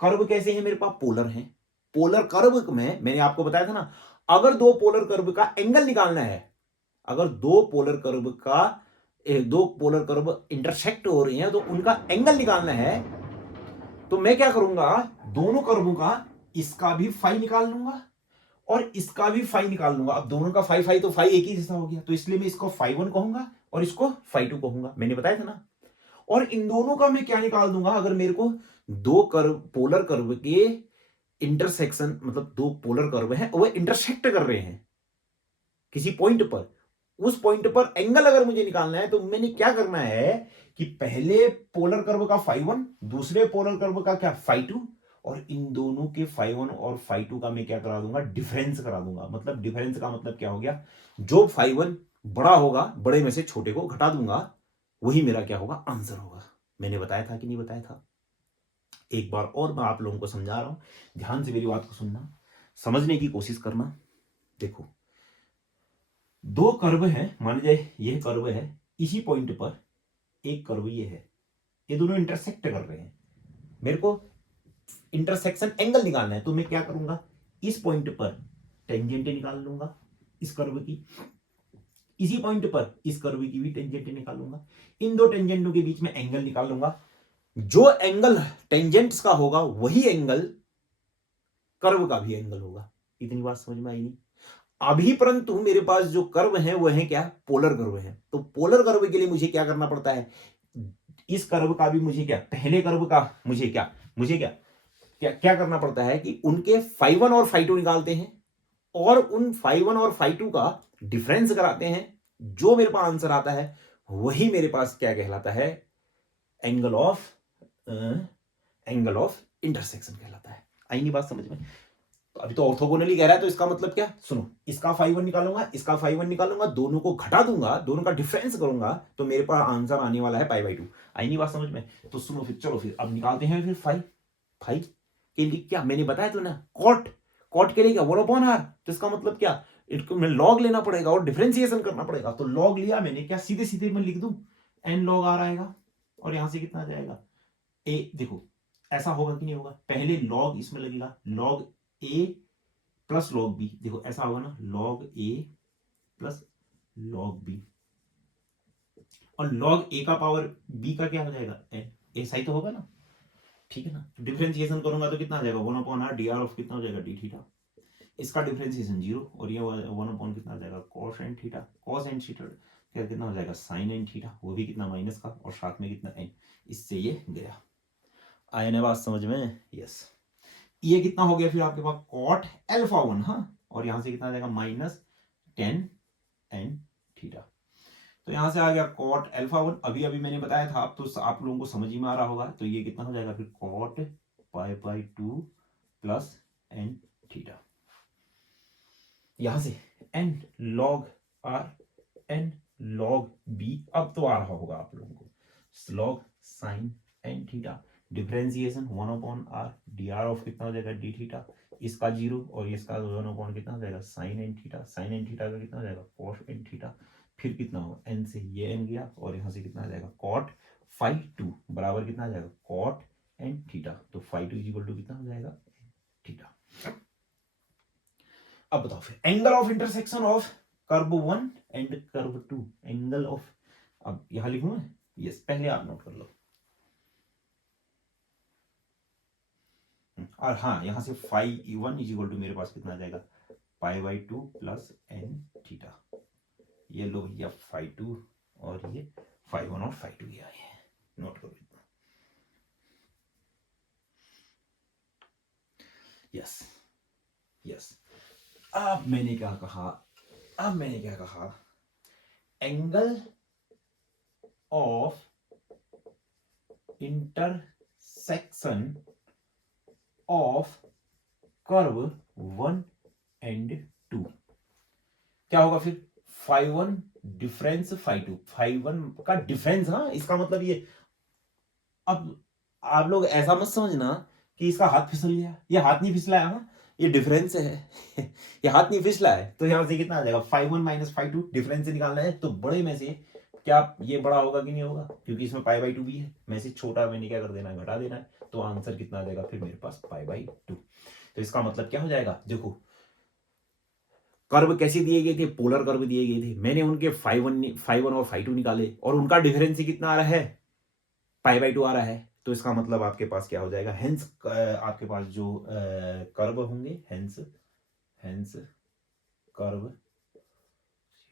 कर्व कैसे हैं मेरे पास, पोलर हैं। पोलर कर्व में मैंने आपको बताया था ना, अगर दो पोलर कर्व का एंगल निकालना है, अगर दो पोलर कर्व इंटरसेक्ट हो रही हैं तो उनका एंगल निकालना है, तो मैं क्या करूंगा, दोनों कर्वों का इसका भी फाई निकाल लूंगा और इसका भी फाई निकाल लूंगा। अब दोनों का फाई फाई तो फाई एक ही जैसा हो गया, तो इसलिए मैं इसको φ1 कहूंगा और इसको φ2 कहूंगा, मैंने बताया था ना। और इन दोनों का मैं क्या निकाल दूंगा, अगर मेरे को दो कर्व पोलर कर्व के इंटरसेक्शन, मतलब दो पोलर कर्व है वो इंटरसेक्ट कर रहे हैं किसी पॉइंट पर, उस पॉइंट पर एंगल अगर मुझे निकालना है तो मैंने क्या करना है कि पहले पोलर कर्व का φ1, दूसरे पोलर कर्व का क्या φ2, और इन दोनों के φ1 और φ2 का मैं क्या करा दूंगा, डिफरेंस करा दूंगा। मतलब डिफरेंस का मतलब क्या हो गया, जो φ1 बड़ा होगा बड़े में से छोटे को घटा दूंगा, वही मेरा क्या होगा, आंसर होगा। मैंने बताया था कि नहीं बताया था? एक बार और मैं आप लोगों को समझा रहा हूं, ध्यान से मेरी बात को सुनना, समझने की कोशिश करना। देखो दो कर्व है, मान लीजिए यह कर्व है, इसी पॉइंट पर एक कर्व ये है, ये दोनों इंटरसेक्ट कर रहे हैं, मेरे को इंटरसेक्शन एंगल निकालना है, तो मैं क्या करूंगा, इस पॉइंट पर टेंजेंट निकाल लूंगा इस कर्व की, इसी पॉइंट पर इस कर्व की भी टेंजेंट निकालूंगा, इन दो टेंजेंटों के बीच में एंगल निकाल लूंगा। जो एंगल टेंजेंट्स का होगा वही एंगल कर्व का भी एंगल होगा। इतनी बात समझ में आई नहीं? अभी परंतु मेरे पास जो कर्व है वो है क्या, पोलर कर्व है। तो पोलर कर्व के लिए मुझे क्या करना पड़ता है, इस कर्व का भी मुझे क्या, पहले कर्व का मुझे क्या क्या करना पड़ता है कि उनके φ1 और φ2 निकालते हैं और उन φ1 और φ2 का डिफरेंस कराते हैं, जो मेरे पास आंसर आता है वही मेरे पास क्या कहलाता है, एंगल ऑफ इंटरसेक्शन कहलाता है। आई नहीं बात समझ में? तो अभी तो ऑर्थोगोनली कह रहा है, तो इसका मतलब क्या, सुनो, इसका φ1 निकालूंगा, इसका φ1 निकालूंगा, दोनों को घटा दूंगा, दोनों का डिफरेंस करूंगा, तो मेरे पास आंसर आने वाला है π/2। आई नहीं बात समझ में? तो सुनो फिर, चलो फिर अब निकालते हैं फिर फाई के लिए क्या मैंने बताया तो ना, कॉट के लिए क्या, 1/r, तो इसका मतलब क्या, इसको मैं लॉग लेना पड़ेगा और डिफरेंशिएशन करना पड़ेगा। तो लॉग लिया मैंने, क्या सीधे सीधे मैं लिख दूं n log r आएगा, और यहां से कितना आ जाएगा, ए। देखो ऐसा होगा कि नहीं होगा, पहले लॉग इसमें लगेगा, log a plus log B, देखो ऐसा होगा ना, log a plus log B, और लॉग ए का पावर बी का क्या हो जाएगा, एन, ऐसा ही तो होगा ना, ठीक है ना। डिफरेंशिएशन करूंगा तो कितना आ जाएगा, 1/r डी आर ऑफ कितना हो जाएगा, डी थीटा, इसका डिफरेंशिएशन 0, और ये 1 कितना आ जाएगा, cos n theta, cos n theta क्या कितना हो जाएगा, साइन एन थीटा, वो भी कितना माइनस का, और साथ में कितना एन, इससे ये गया। आया ना बात समझ में? यस। ये कितना हो गया फिर आपके पास, कॉट अल्फा 1, हाँ, और यहां से कितना आ जाएगा, माइनस टेन एन थीटा। तो यहां से आ गया कॉट अल्फा 1, अभी अभी मैंने बताया था, आप तो आप लोगों को समझ ही में आ रहा होगा। तो ये कितना हो जाएगा फिर, कॉट π/2 प्लस एन थीटा, यहां से n log r, n log b, अब तो आ रहा होगा आप लोगों को, log sine n theta, differentiation 1/r d r of कितना हो जाएगा, डी थीटा, इसका 0 और इसका 1/, कितना हो जाएगा, sine n theta, sine n theta का कितना हो जाएगा, कॉस एन थीटा, फिर कितना होगा, एन से ये एन गया, और यहां से कितना आ जाएगा, कॉट φ2 बराबर कितना आ जाएगा, कॉट एन थीटा, तो φ2 इक्वल टू कितना हो जाएगा, थीटा। अब बताओ फिर, angle of intersection of curve 1 and curve 2, angle of, अब यहां लिखूं मैं, यस, पहले आप नोट कर लो, और हाँ यहां से φ1 इज इक्वल टू मेरे पास कितना आ जाएगा, π/2 प्लस एन थीटा, ये लो भैया φ2, और ये φ1 और φ2 ये आए हैं, नोट करो इतना। Yes yes. अब मैंने क्या कहा, angle of intersection of curve 1 and 2 क्या होगा फिर, फाई 1 डिफरेंस फाई 2, फाई 1 का डिफरेंस। हाँ, इसका मतलब ये, अब आप लोग ऐसा मत समझना कि इसका हाथ फिसल गया, ये हाथ नहीं फिसला है, हाँ ये डिफरेंस है ये हाथ नहीं फिसला है। तो यहां से कितना आ जाएगा, फाई 1 माइनस फाई 2, डिफरेंस से निकालना है। तो बड़े में से क्या ये बड़ा होगा कि नहीं होगा, क्योंकि इसमें पाई बाई 2 भी है, में से छोटा मैंने क्या कर देना है, घटा देना है। तो आंसर कितना आ जाएगा फिर मेरे पास, पाई बाई 2। तो इसका मतलब क्या हो जाएगा, देखो कर्व कैसे दिए गए थे, पोलर कर्व दिए गए थे, मैंने उनके फाई 1 और फाई 2 निकाले, और उनका डिफरेंस कितना आ रहा है, पाई बाई 2 आ रहा है। तो इसका मतलब आपके पास क्या हो जाएगा, हेंस आपके पास जो कर्व होंगे, hence curve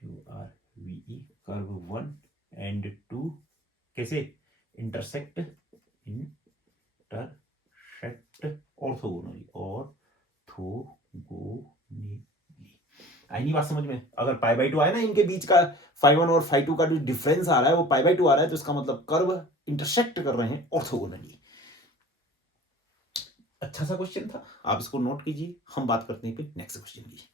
QRVE curve 1 and 2 कैसे इंटरसेक्ट ऑर्थोगोनली आई नहीं बात समझ में। अगर पाई बाई 2 आए ना इनके बीच का, फाई 1 और फाई 2 का जो डिफरेंस आ रहा है वो पाई बाई 2 आ रहा है, तो इसका मतलब कर्व इंटरसेक्ट कर रहे हैं ऑर्थोगोनली। अच्छा सा क्वेश्चन था, आप इसको नोट कीजिए। हम बात करते हैं फिर नेक्स्ट क्वेश्चन की।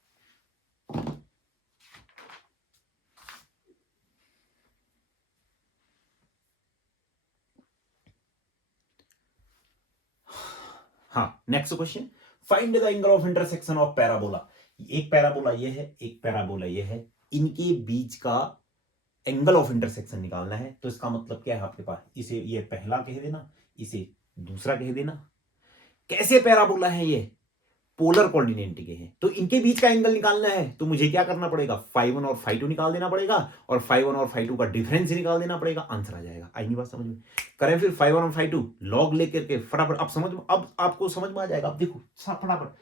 हाँ, next question, find the angle of intersection of parabola. एक पैराबोला ये है, एक पैराबोला ये है, इनके बीच का एंगल ऑफ इंटरसेक्शन निकालना है। तो इसका मतलब क्या है आपके पास, इसे ये पहला कह देना, इसे दूसरा कह देना। कैसे पैराबोला है ये, पोलर कोऑर्डिनेट के हैं, तो इनके बीच का एंगल निकालना है। तो मुझे क्या करना पड़ेगा, फाई 1 और फाई 2 निकाल देना पड़ेगा, और फाई 1 और फाई 2 का डिफरेंस निकाल देना पड़ेगा, आंसर आ जाएगा। आई नहीं बात समझ में। करें फिर फाई 1 और फाई 2 लॉग लेकर के फटाफट, अब समझ में, अब आपको समझ में आ जाएगा। अब देखो फटाफट,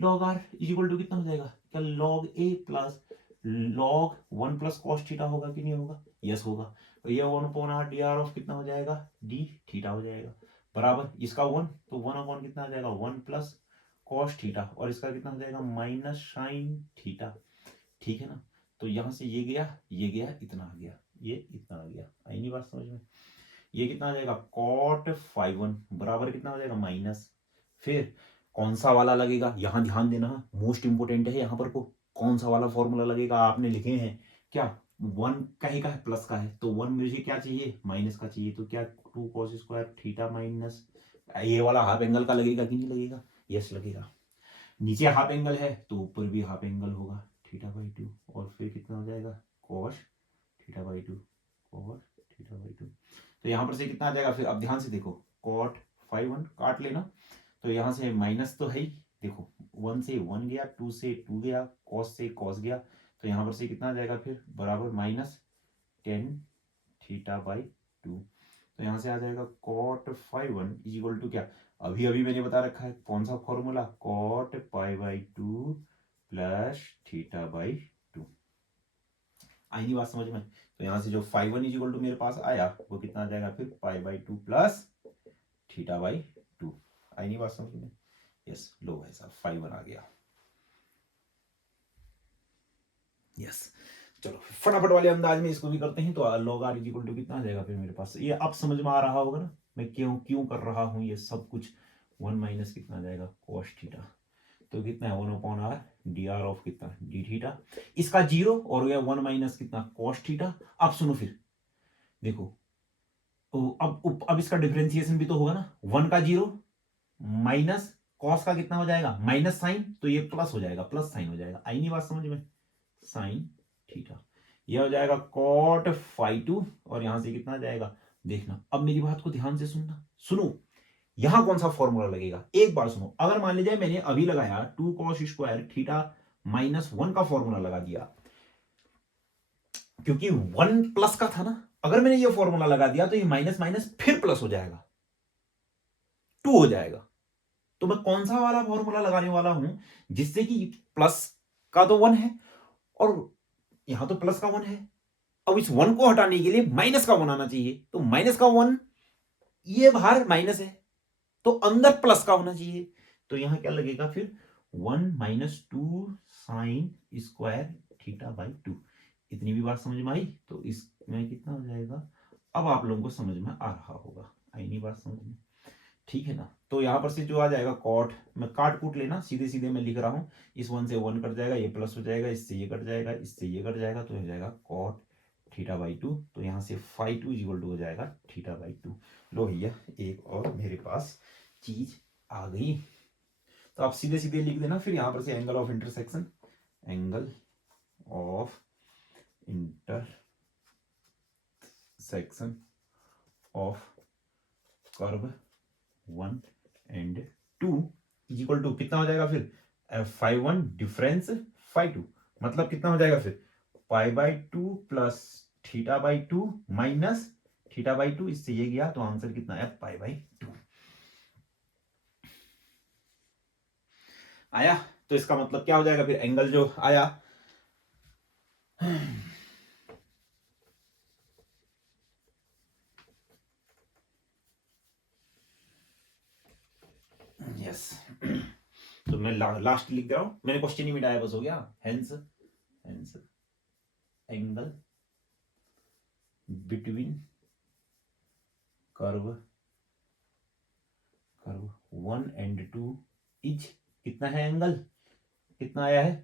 log r is equal to कितना हो जाएगा, क्या log a plus log 1 plus cos theta होगा कि नहीं होगा, यस होगा। तो ये 1 upon r d r of कितना हो जाएगा, डी थीटा हो जाएगा, बराबर इसका 1, तो 1 अपॉन कितना आ जाएगा, 1 प्लस कॉस थीटा, और इसका कितना हो जाएगा, माइनस साइन थीटा। ठीक है ना। तो यहां से ये गया इतना आ गया, ये इतना आ गया। आई नहीं बात समझ में। ये कितना आ जाएगा, कॉट फाई 1 बराबर कितना हो जाएगा, माइनस, फिर कौन सा वाला लगेगा, यहां ध्यान देना, मोस्ट इंपोर्टेंट है यहाँ पर को, कौन सा वाला फॉर्मूला लगेगा, आपने लिखे हैं क्या, 1 कहीं का है, प्लस का है, तो 1 मुझे क्या चाहिए, माइनस का चाहिए, तो क्या 2 कॉस स्क्वायर थीटा माइनस, ये वाला हाफ एंगल का लगेगा कि नहीं लगेगा, यस लगेगा। नीचे हाफ एंगल है तो ऊपर भी हाफ एंगल होगा, थीटा बाई 2, और फिर कितना हो जाएगा, cos theta by 2, cos theta by 2। तो यहां पर से कितना आ जाएगा फिर, अब ध्यान से देखो, कॉट फाई 1 काट लेना, तो यहां से माइनस तो है ही, देखो 1 से 1 गया, 2 से 2 गया, कॉस से कॉस गया, तो यहां पर से कितना आ जाएगा फिर, बराबर माइनस टेन थीटा बाई 2। तो यहां से आ जाएगा cot phi 1 is equal to क्या, अभी अभी मैंने बता रखा है कौन सा formula, cot pi by 2 plus theta by 2। आई नहीं बात समझ में। तो यहां से जो फाई 1 इज इक्वल टू मेरे पास आया वो कितना आ जाएगा फिर, पाई बाई 2 प्लस थीटा बाई 2। आई नहीं बात समझ में, यस लो भाई साहब फाई 1 आ गया, यस। चलो फटाफट वाले अंदाज में इसको भी करते हैं। तो log r is equal to कितना आ जाएगा फिर मेरे पास, ये अब समझ में आ रहा होगा ना मैं क्यों क्यों कर रहा हूं ये सब कुछ। 1 माइनस कितना आ जाएगा, कॉस थीटा, तो कितना है 1 upon r d r of कितना, डी थीटा, इसका 0 और यह 1 माइनस कितना, कॉस थीटा। अब सुनो फिर देखो, तो अब इसका डिफरेंशिएशन भी तो होगा ना, 1 का 0 माइनस कॉस का कितना हो जाएगा, माइनस साइन, तो ये प्लस हो जाएगा, प्लस साइन हो जाएगा। आई नहीं बात समझ में, साइन थीटा, यह हो जाएगा कॉट फाई 2, और यहां से कितना आ जाएगा, देखना अब मेरी बात को ध्यान से सुनना, सुनो यहां कौन सा फॉर्मूला लगेगा, एक बार सुनो। अगर मान लीजिए मैंने अभी लगाया 2 कॉस स्क्वायर थीटा माइनस 1 का फॉर्मूला लगा दिया, क्योंकि 1 प्लस का था ना, अगर मैंने ये फॉर्मूला लगा दिया तो ये माइनस माइनस फिर प्लस हो जाएगा, 2 हो जाएगा। तो मैं कौन सा वाला फॉर्मूला लगाने वाला हूं जिससे कि प्लस का तो 1 है और यहां तो प्लस का 1 है, अब इस 1 को हटाने के लिए माइनस का 1 आना चाहिए, तो माइनस का 1, ये बाहर माइनस है तो अंदर प्लस का होना चाहिए, तो तो यहाँ क्या लगेगा फिर 1 - 2 साइन स्क्वायर थीटा बाई 2। इतनी भी बात समझ में आई? तो इसमें कितना हो जाएगा? अब आप लोगों को समझ में आ रहा होगा, आई नहीं बात समझ में? ठीक है ना। तो यहाँ पर से जो आ जाएगा कॉट, मैं काट कूट लेना, सीधे सीधे मैं लिख रहा हूँ। इस 1 से 1 कट जाएगा, ये प्लस हो जाएगा, इससे ये कट जाएगा, इससे ये कट जाएगा, तो हो जाएगा कॉट थीटा बाई 2। तो यहाँ से फाई 2 इक्वल टू हो जाएगा थीटा बाई 2। लो भैया, एक और मेरे पास चीज आ गई। तो आप सीधे सीधे लिख देना फिर यहाँ पर से angle of intersection, angle of intersection of curve 1 and 2 is equal to कितना हो जाएगा फिर? फाई 1 डिफरेंस फाई 2, मतलब कितना हो जाएगा फिर? पाई by 2 plus theta by 2 minus theta by 2, इससे ये गया तो आंसर कितना है? पाई बाई 2 आया। तो इसका मतलब क्या हो जाएगा फिर? एंगल जो आया यस तो मैं लास्ट लिख दे रहा हूं, मैंने क्वेश्चन ही मिटाया, बस हो गया। Hence angle between curve 1 and 2 is कितना है? एंगल कितना आया है?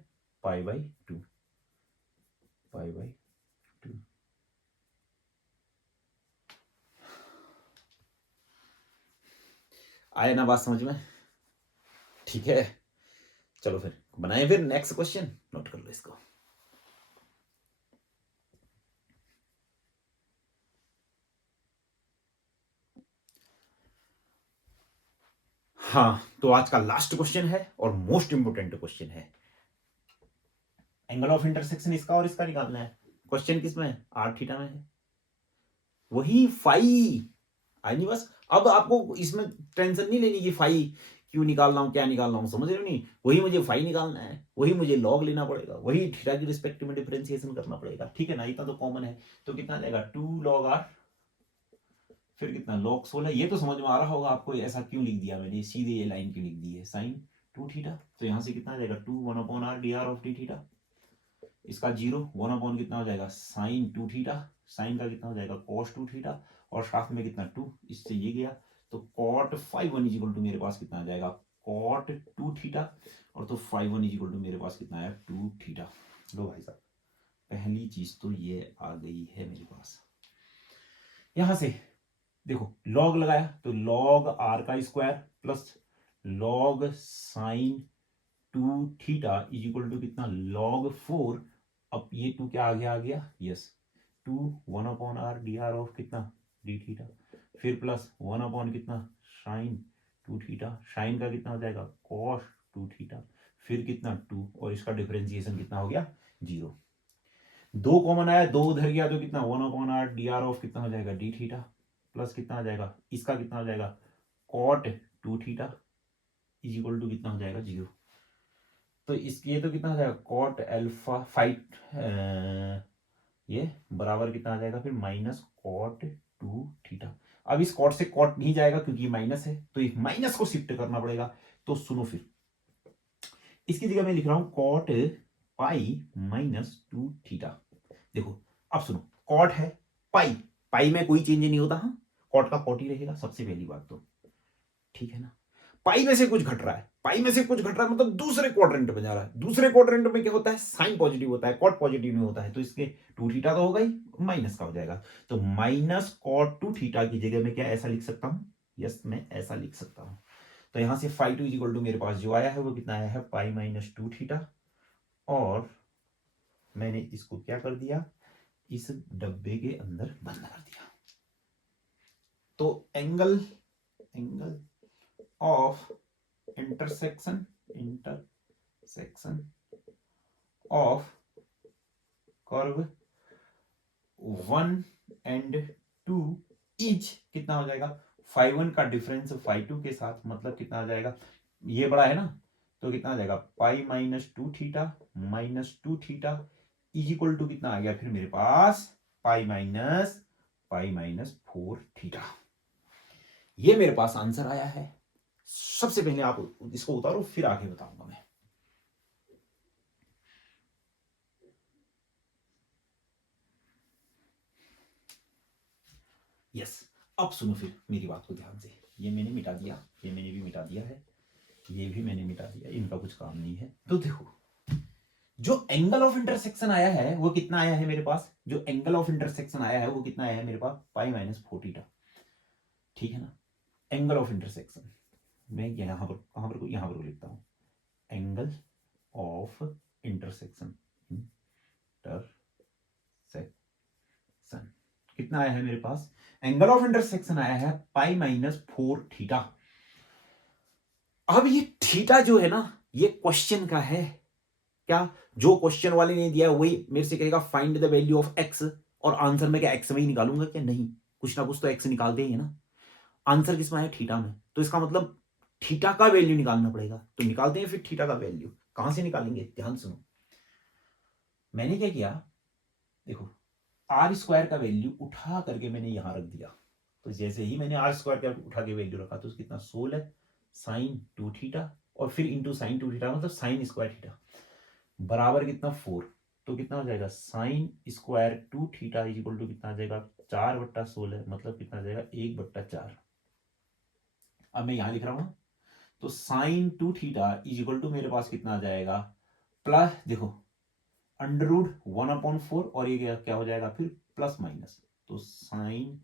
पाई बाई 2, पाई बाई 2। आया ना बात समझ में? ठीक है, चलो फिर बनाए फिर नेक्स्ट क्वेश्चन, नोट कर लो इसको। हाँ, तो आज का लास्ट क्वेश्चन है और मोस्ट इंपोर्टेंट क्वेश्चन है। एंगल ऑफ इंटरसेक्शन इसका और इसका निकालना है। क्वेश्चन किसमें है? आर थीटा में है, वही फाई। आई नहीं बस। अब आपको इसमें टेंशन नहीं लेनी कि फाई क्यों निकाल रहा हूं, क्या निकाल रहा हूं, समझ रहे हो? नहीं, वही मुझे फाई निकालना है, वही मुझे लॉग लेना पड़ेगा, वही थीटा की रिस्पेक्ट में डिफरेंशिएशन करना पड़ेगा। ठीक है ना, इतना तो कॉमन है। तो कितना जाएगा? 2 log r, फिर कितना? log 16। ये तो समझ में आ रहा होगा आपको ऐसा क्यों लिख दिया मैंने, सीधे ये लाइन क्यों लिख दी है? Sine 2 theta. तो यहाँ से कितना जाएगा? 2 1 upon r dr of d theta. इसका 0 1 अपॉन कितना हो जाएगा? Sign 2 theta. साइन का कितना हो जाएगा? cos 2 theta. और साथ में कितना? 2, इससे ये गया तो cot phi 1 is equal to मेरे पास कितना आ जाएगा? cot 2 theta. और तो फाई 1 इज इक्वल टू मेरे पास कितना आया? 2 थीटा। लो भाई साहब, पहली चीज तो ये आ गई है मेरे पास। यहां से देखो लॉग लगाया तो लॉग आर का square plus log sine 2 theta is equal to कितना? लॉग 4। अब ये 2 क्या आ गया? आ गया yes 2 1 upon r d r of कितना? D theta. फिर प्लस 1 अपॉन कितना? Sine 2 theta. साइन का कितना हो जाएगा? Cos 2 theta. फिर कितना? 2, और इसका डिफरेंशिएशन कितना हो गया? 0। 2 कॉमन आया, 2 उधर गया तो कितना? 1 upon r d r of कितना हो जाएगा? D theta. प्लस कितना आ जाएगा? इसका कितना हो जाएगा? Cot 2 theta is equal to कितना हो जाएगा? 0। तो इसके ये तो कितना हो जाएगा? कॉट अल्फा 5 ये बराबर कितना आ जाएगा फिर? Minus cot 2 theta. अब इस कॉट से कॉट नहीं जाएगा क्योंकि माइनस है, तो इस माइनस को शिफ्ट करना पड़ेगा। तो सुनो फिर, इसकी जगह मैं लिख रहा हूं कॉट पाई माइनस 2 थीटा। देखो अब सुनो, कॉट है, पाई, पाई में कोई चेंज नहीं होता। हाँ, कॉट का कॉट ही रहेगा सबसे पहली बात तो। ठीक है ना, पाई में से कुछ घट रहा है, पाई में से कुछ घट रहा है मतलब दूसरे क्वाड्रेंट में जा रहा है। दूसरे क्वाड्रेंट में क्या होता है? साइन पॉजिटिव होता है, कॉट पॉजिटिव नहीं होता है। तो इसके 2 थीटा तो होगा ही, माइनस का हो जाएगा। तो माइनस कॉट 2 थीटा की जगह में क्या ऐसा लिख सकता हूं? यस, मैं ऐसा लिख सकता हूं। तो यहां से फाई 2 इज इक्वल टू मेरे पास जो आया है वो कितना आया है? पाई माइनस 2 थीटा। और मैंने इसको क्या कर दिया? इस डब्बे के अंदर बंद कर दिया। तो angle of intersection of curve 1 and 2 is कितना हो जाएगा? फाई 1 का डिफरेंस फाई 2 के साथ, मतलब कितना आ जाएगा? ये बड़ा है ना, तो कितना आ जाएगा? Pi minus 2 theta minus 2 theta is equal to कितना आ गया फिर मेरे पास? Pi minus 4 theta. ये मेरे पास आंसर आया है। सबसे पहले आप इसको उतारो, फिर आगे बताऊंगा मैं। यस, अब सुनो फिर मेरी बात को ध्यान से। ये मैंने मिटा दिया, ये मैंने भी मिटा दिया है, ये भी मैंने मिटा दिया, इनका कुछ काम नहीं है। तो देखो, जो एंगल ऑफ इंटरसेक्शन आया है वो कितना आया है मेरे पास, जो एंगल ऑफ इंटरसेक्शन आया है वो कितना आया है मेरे पास, पाई माइनस 4 थीटा। ठीक है ना, एंगल ऑफ इंटरसेक्शन मैं यहां पर कहां पर यहां पर लिखता हूं, एंगल ऑफ इंटरसेक्शन, इंटरसेक्शन कितना आया है मेरे पास, एंगल ऑफ इंटरसेक्शन आया है पाई माइनस 4 थीटा। अब ये थीटा जो है ना, ये क्वेश्चन का है क्या, जो क्वेश्चन वाले ने दिया है वही मेरे से कहेगा find the value of x, और आंसर में क्या एक्स में ही निकालूंगा क्या, नहीं, कुछ ना कुछ तो एक्स निकालते ही है ना। आंसर किसमें है, थीटा में, तो इसका मतलब थीटा का वैल्यू निकालना पड़ेगा, तो निकालते हैं फिर थीटा का वैल्यू। कहां से निकालेंगे, ध्यान सुनो। मैंने क्या किया, देखो आर स्क्वायर का वैल्यू उठा करके मैंने यहां रख दिया, तो जैसे ही मैंने आर स्क्वायर का उठा के वैल्यू रखा तो कितना 16 साइन 2 थीटा, और फिर इंटू साइन 2 थीटा मतलब साइन स्क्वायर थीटा, बराबर कितना 4, तो कितना हो जाएगा sine square 2 theta is equal to कितना आ जाएगा 4/16, मतलब कितना आ जाएगा 1/4। अब मैं यहां लिख रहा हूं, तो sine 2 theta is equal to मेरे पास कितना आ जाएगा, प्लस देखो अंडर रूट 1/4, और ये क्या हो जाएगा फिर प्लस माइनस, तो sine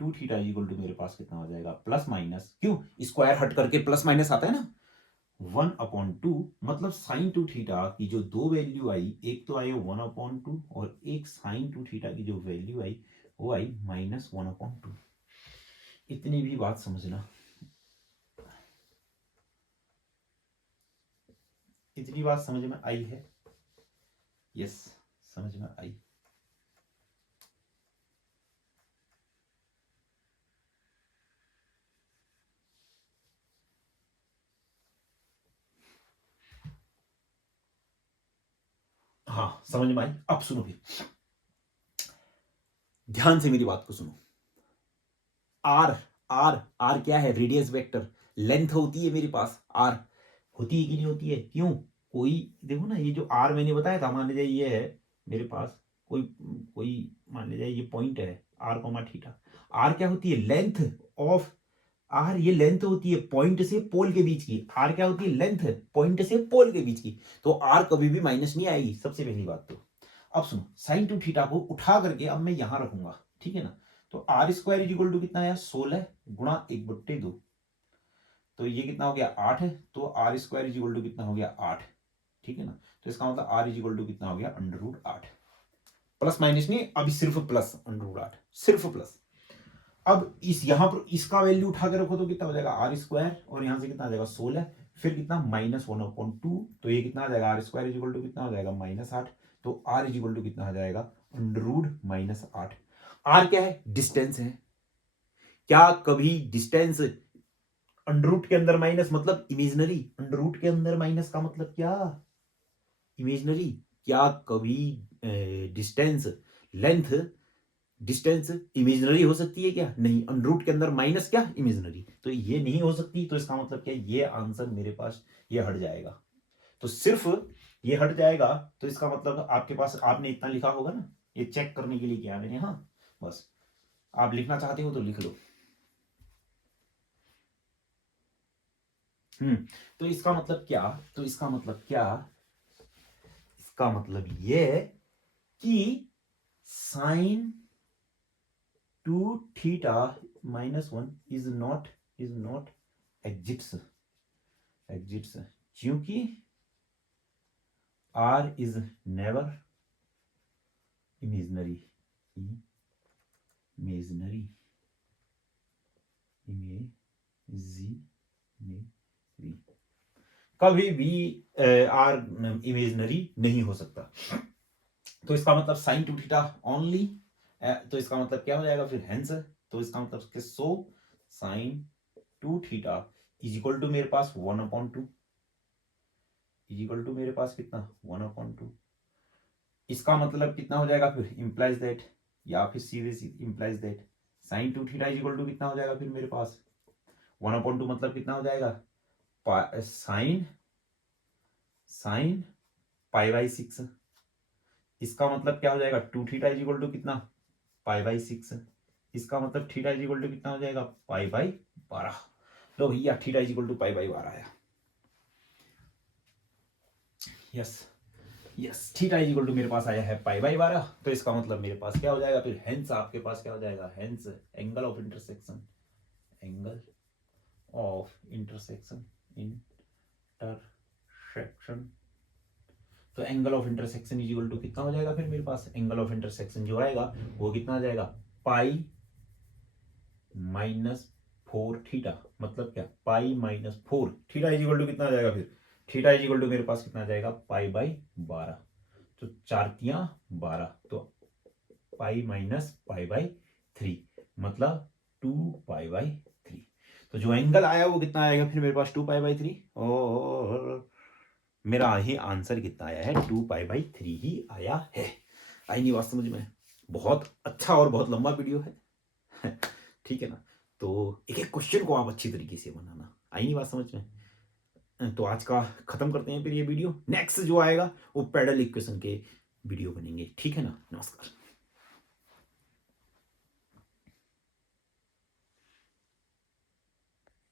2 theta is equal to मेरे पास कितना हो जाएगा प्लस माइनस, क्यों स्क्वायर हट करके प्लस माइनस आता है ना, 1/2, मतलब साइन 2 थीटा की जो दो वैल्यू आई, एक तो आई 1/2 और एक साइन 2 थीटा की जो वैल्यू आई वो आई -1/2। इतनी भी बात समझना, इतनी बात समझ में आई है, यस समझ में आई। हाँ समझ में आई। अब सुनो फिर ध्यान से मेरी बात को सुनो। आर आर आर क्या है, रेडियस वेक्टर, लेंथ होती है मेरे पास आर, होती है कि नहीं होती है, क्यों, कोई देखो ना, ये जो आर मैंने बताया था, मान लीजिए ये है मेरे पास कोई कोई मान लीजिए ये पॉइंट है आर कोमा थीटा, आर क्या होती है, लेंथ ऑफ आर, ये लेंथ होती है पॉइंट से पोल के बीच की, आर क्या होती है, लेंथ पॉइंट से पोल के बीच की, तो आर कभी भी माइनस नहीं आएगी, सबसे पहली बात तो। अब सुनो, साइन 2 थीटा को उठा करके अब मैं यहां रखूंगा, ठीक है ना, तो r square is equal to कितना है 16 गुणा 1/2, तो ये कितना हो गया 8 है, तो r square is equal to कितना हो गया 8, ठीक है ना, तो इसका मतलब आर इज इक्वल टू कितना हो गया √8, प्लस माइनस नहीं, अभी सिर्फ प्लस √8, सिर्फ प्लस। अब इस यहां पर इसका वैल्यू उठा के रखो तो कितना हो जाएगा आर स्क्वायर, और यहां से कितना आ जाएगा 16, फिर कितना -1/2, तो ये कितना आ जाएगा r square is equal to कितना हो जाएगा -8, तो आर इज इक्वल टू कितना आ जाएगा √-8। आर क्या है, डिस्टेंस है, क्या कभी डिस्टेंस अंडर के अंदर माइनस मतलब इमेजनरी, अंडर के अंदर माइनस का मतलब क्या, इमेजनरी, क्या कभी डिस्टेंस लेंथ डिस्टेंस इमेजनरी हो सकती है क्या, नहीं, अंडर के अंदर माइनस क्या इमेजनरी, तो ये नहीं हो सकती, तो इसका मतलब क्या, ये आंसर मेरे पास ये हट जाएगा, तो सिर्फ ये हट जाएगा, तो इसका मतलब आपके पास आपने इतना लिखा होगा ना, ये चेक करने के लिए किया मैंने, हाँ बस, आप लिखना चाहते हो तो लिख लो। तो इसका मतलब क्या, तो इसका मतलब क्या, इसका मतलब ये कि sine 2 theta -1 is not exists, क्योंकि r is never imaginary, imaginary कभी भी आर इमेजनरी नहीं हो सकता, तो इसका मतलब साइन 2 थीटा ओनली, तो इसका मतलब क्या हो जाएगा फिर हेंस, तो इसका मतलब कि so sine 2 theta is equal to मेरे पास 1/2, इज इक्वल टू मेरे पास कितना 1/2, इसका मतलब कितना हो जाएगा फिर इंप्लाइज दैट, या फिर सीधे implies that sine 2 theta is equal to कितना हो जाएगा फिर मेरे पास 1/2, मतलब कितना हो जाएगा साइन साइन पाई बाई 6। इसका मतलब क्या हो जाएगा, 2 थीटा इज इक्वल टू कितना, पाई बाई 6। इसका मतलब थीटा इज इक्वल टू कितना हो जाएगा, पाई बाई 12। लो भैया theta is equal to pi by 12 आया। Yes yes, theta is equal to मेरे पास आया है पाई बाई 12। तो इसका मतलब मेरे पास क्या हो जाएगा फिर, हेंस आपके पास क्या हो जाएगा, hence angle of intersection, angle of intersection, intersection. तो angle of intersection is equal to कितना हो जाएगा फिर मेरे पास, एंगल ऑफ इंटरसेक्शन जो आएगा वो कितना आ जाएगा, पाई -4 थीटा। मतलब क्या, पाई -4 थीटा इज इक्वल टू कितना आ जाएगा फिर, थीटा इज इक्वल टू मेरे पास कितना आ जाएगा, पाई बाई 12। तो 4×3 = 12, तो पाई माइनस पाई बाई 3, मतलब 2 पाई बाई 3। तो जो एंगल आया वो कितना आएगा फिर मेरे पास, 2 पाई बाई 3। और मेरा ही आंसर कितना आया है, 2 पाई बाई 3 ही आया है। आई नहीं बात समझ में। बहुत अच्छा और बहुत लंबा वीडियो है ठीक है ना। तो एक एक क्वेश्चन को आप अच्छी तरीके से बनाना। आई नहीं बात समझ में। तो आज का खत्म करते हैं फिर ये वीडियो। नेक्स्ट जो आएगा वो पैडल इक्वेशन के वीडियो बनेंगे, ठीक है ना। नमस्कार।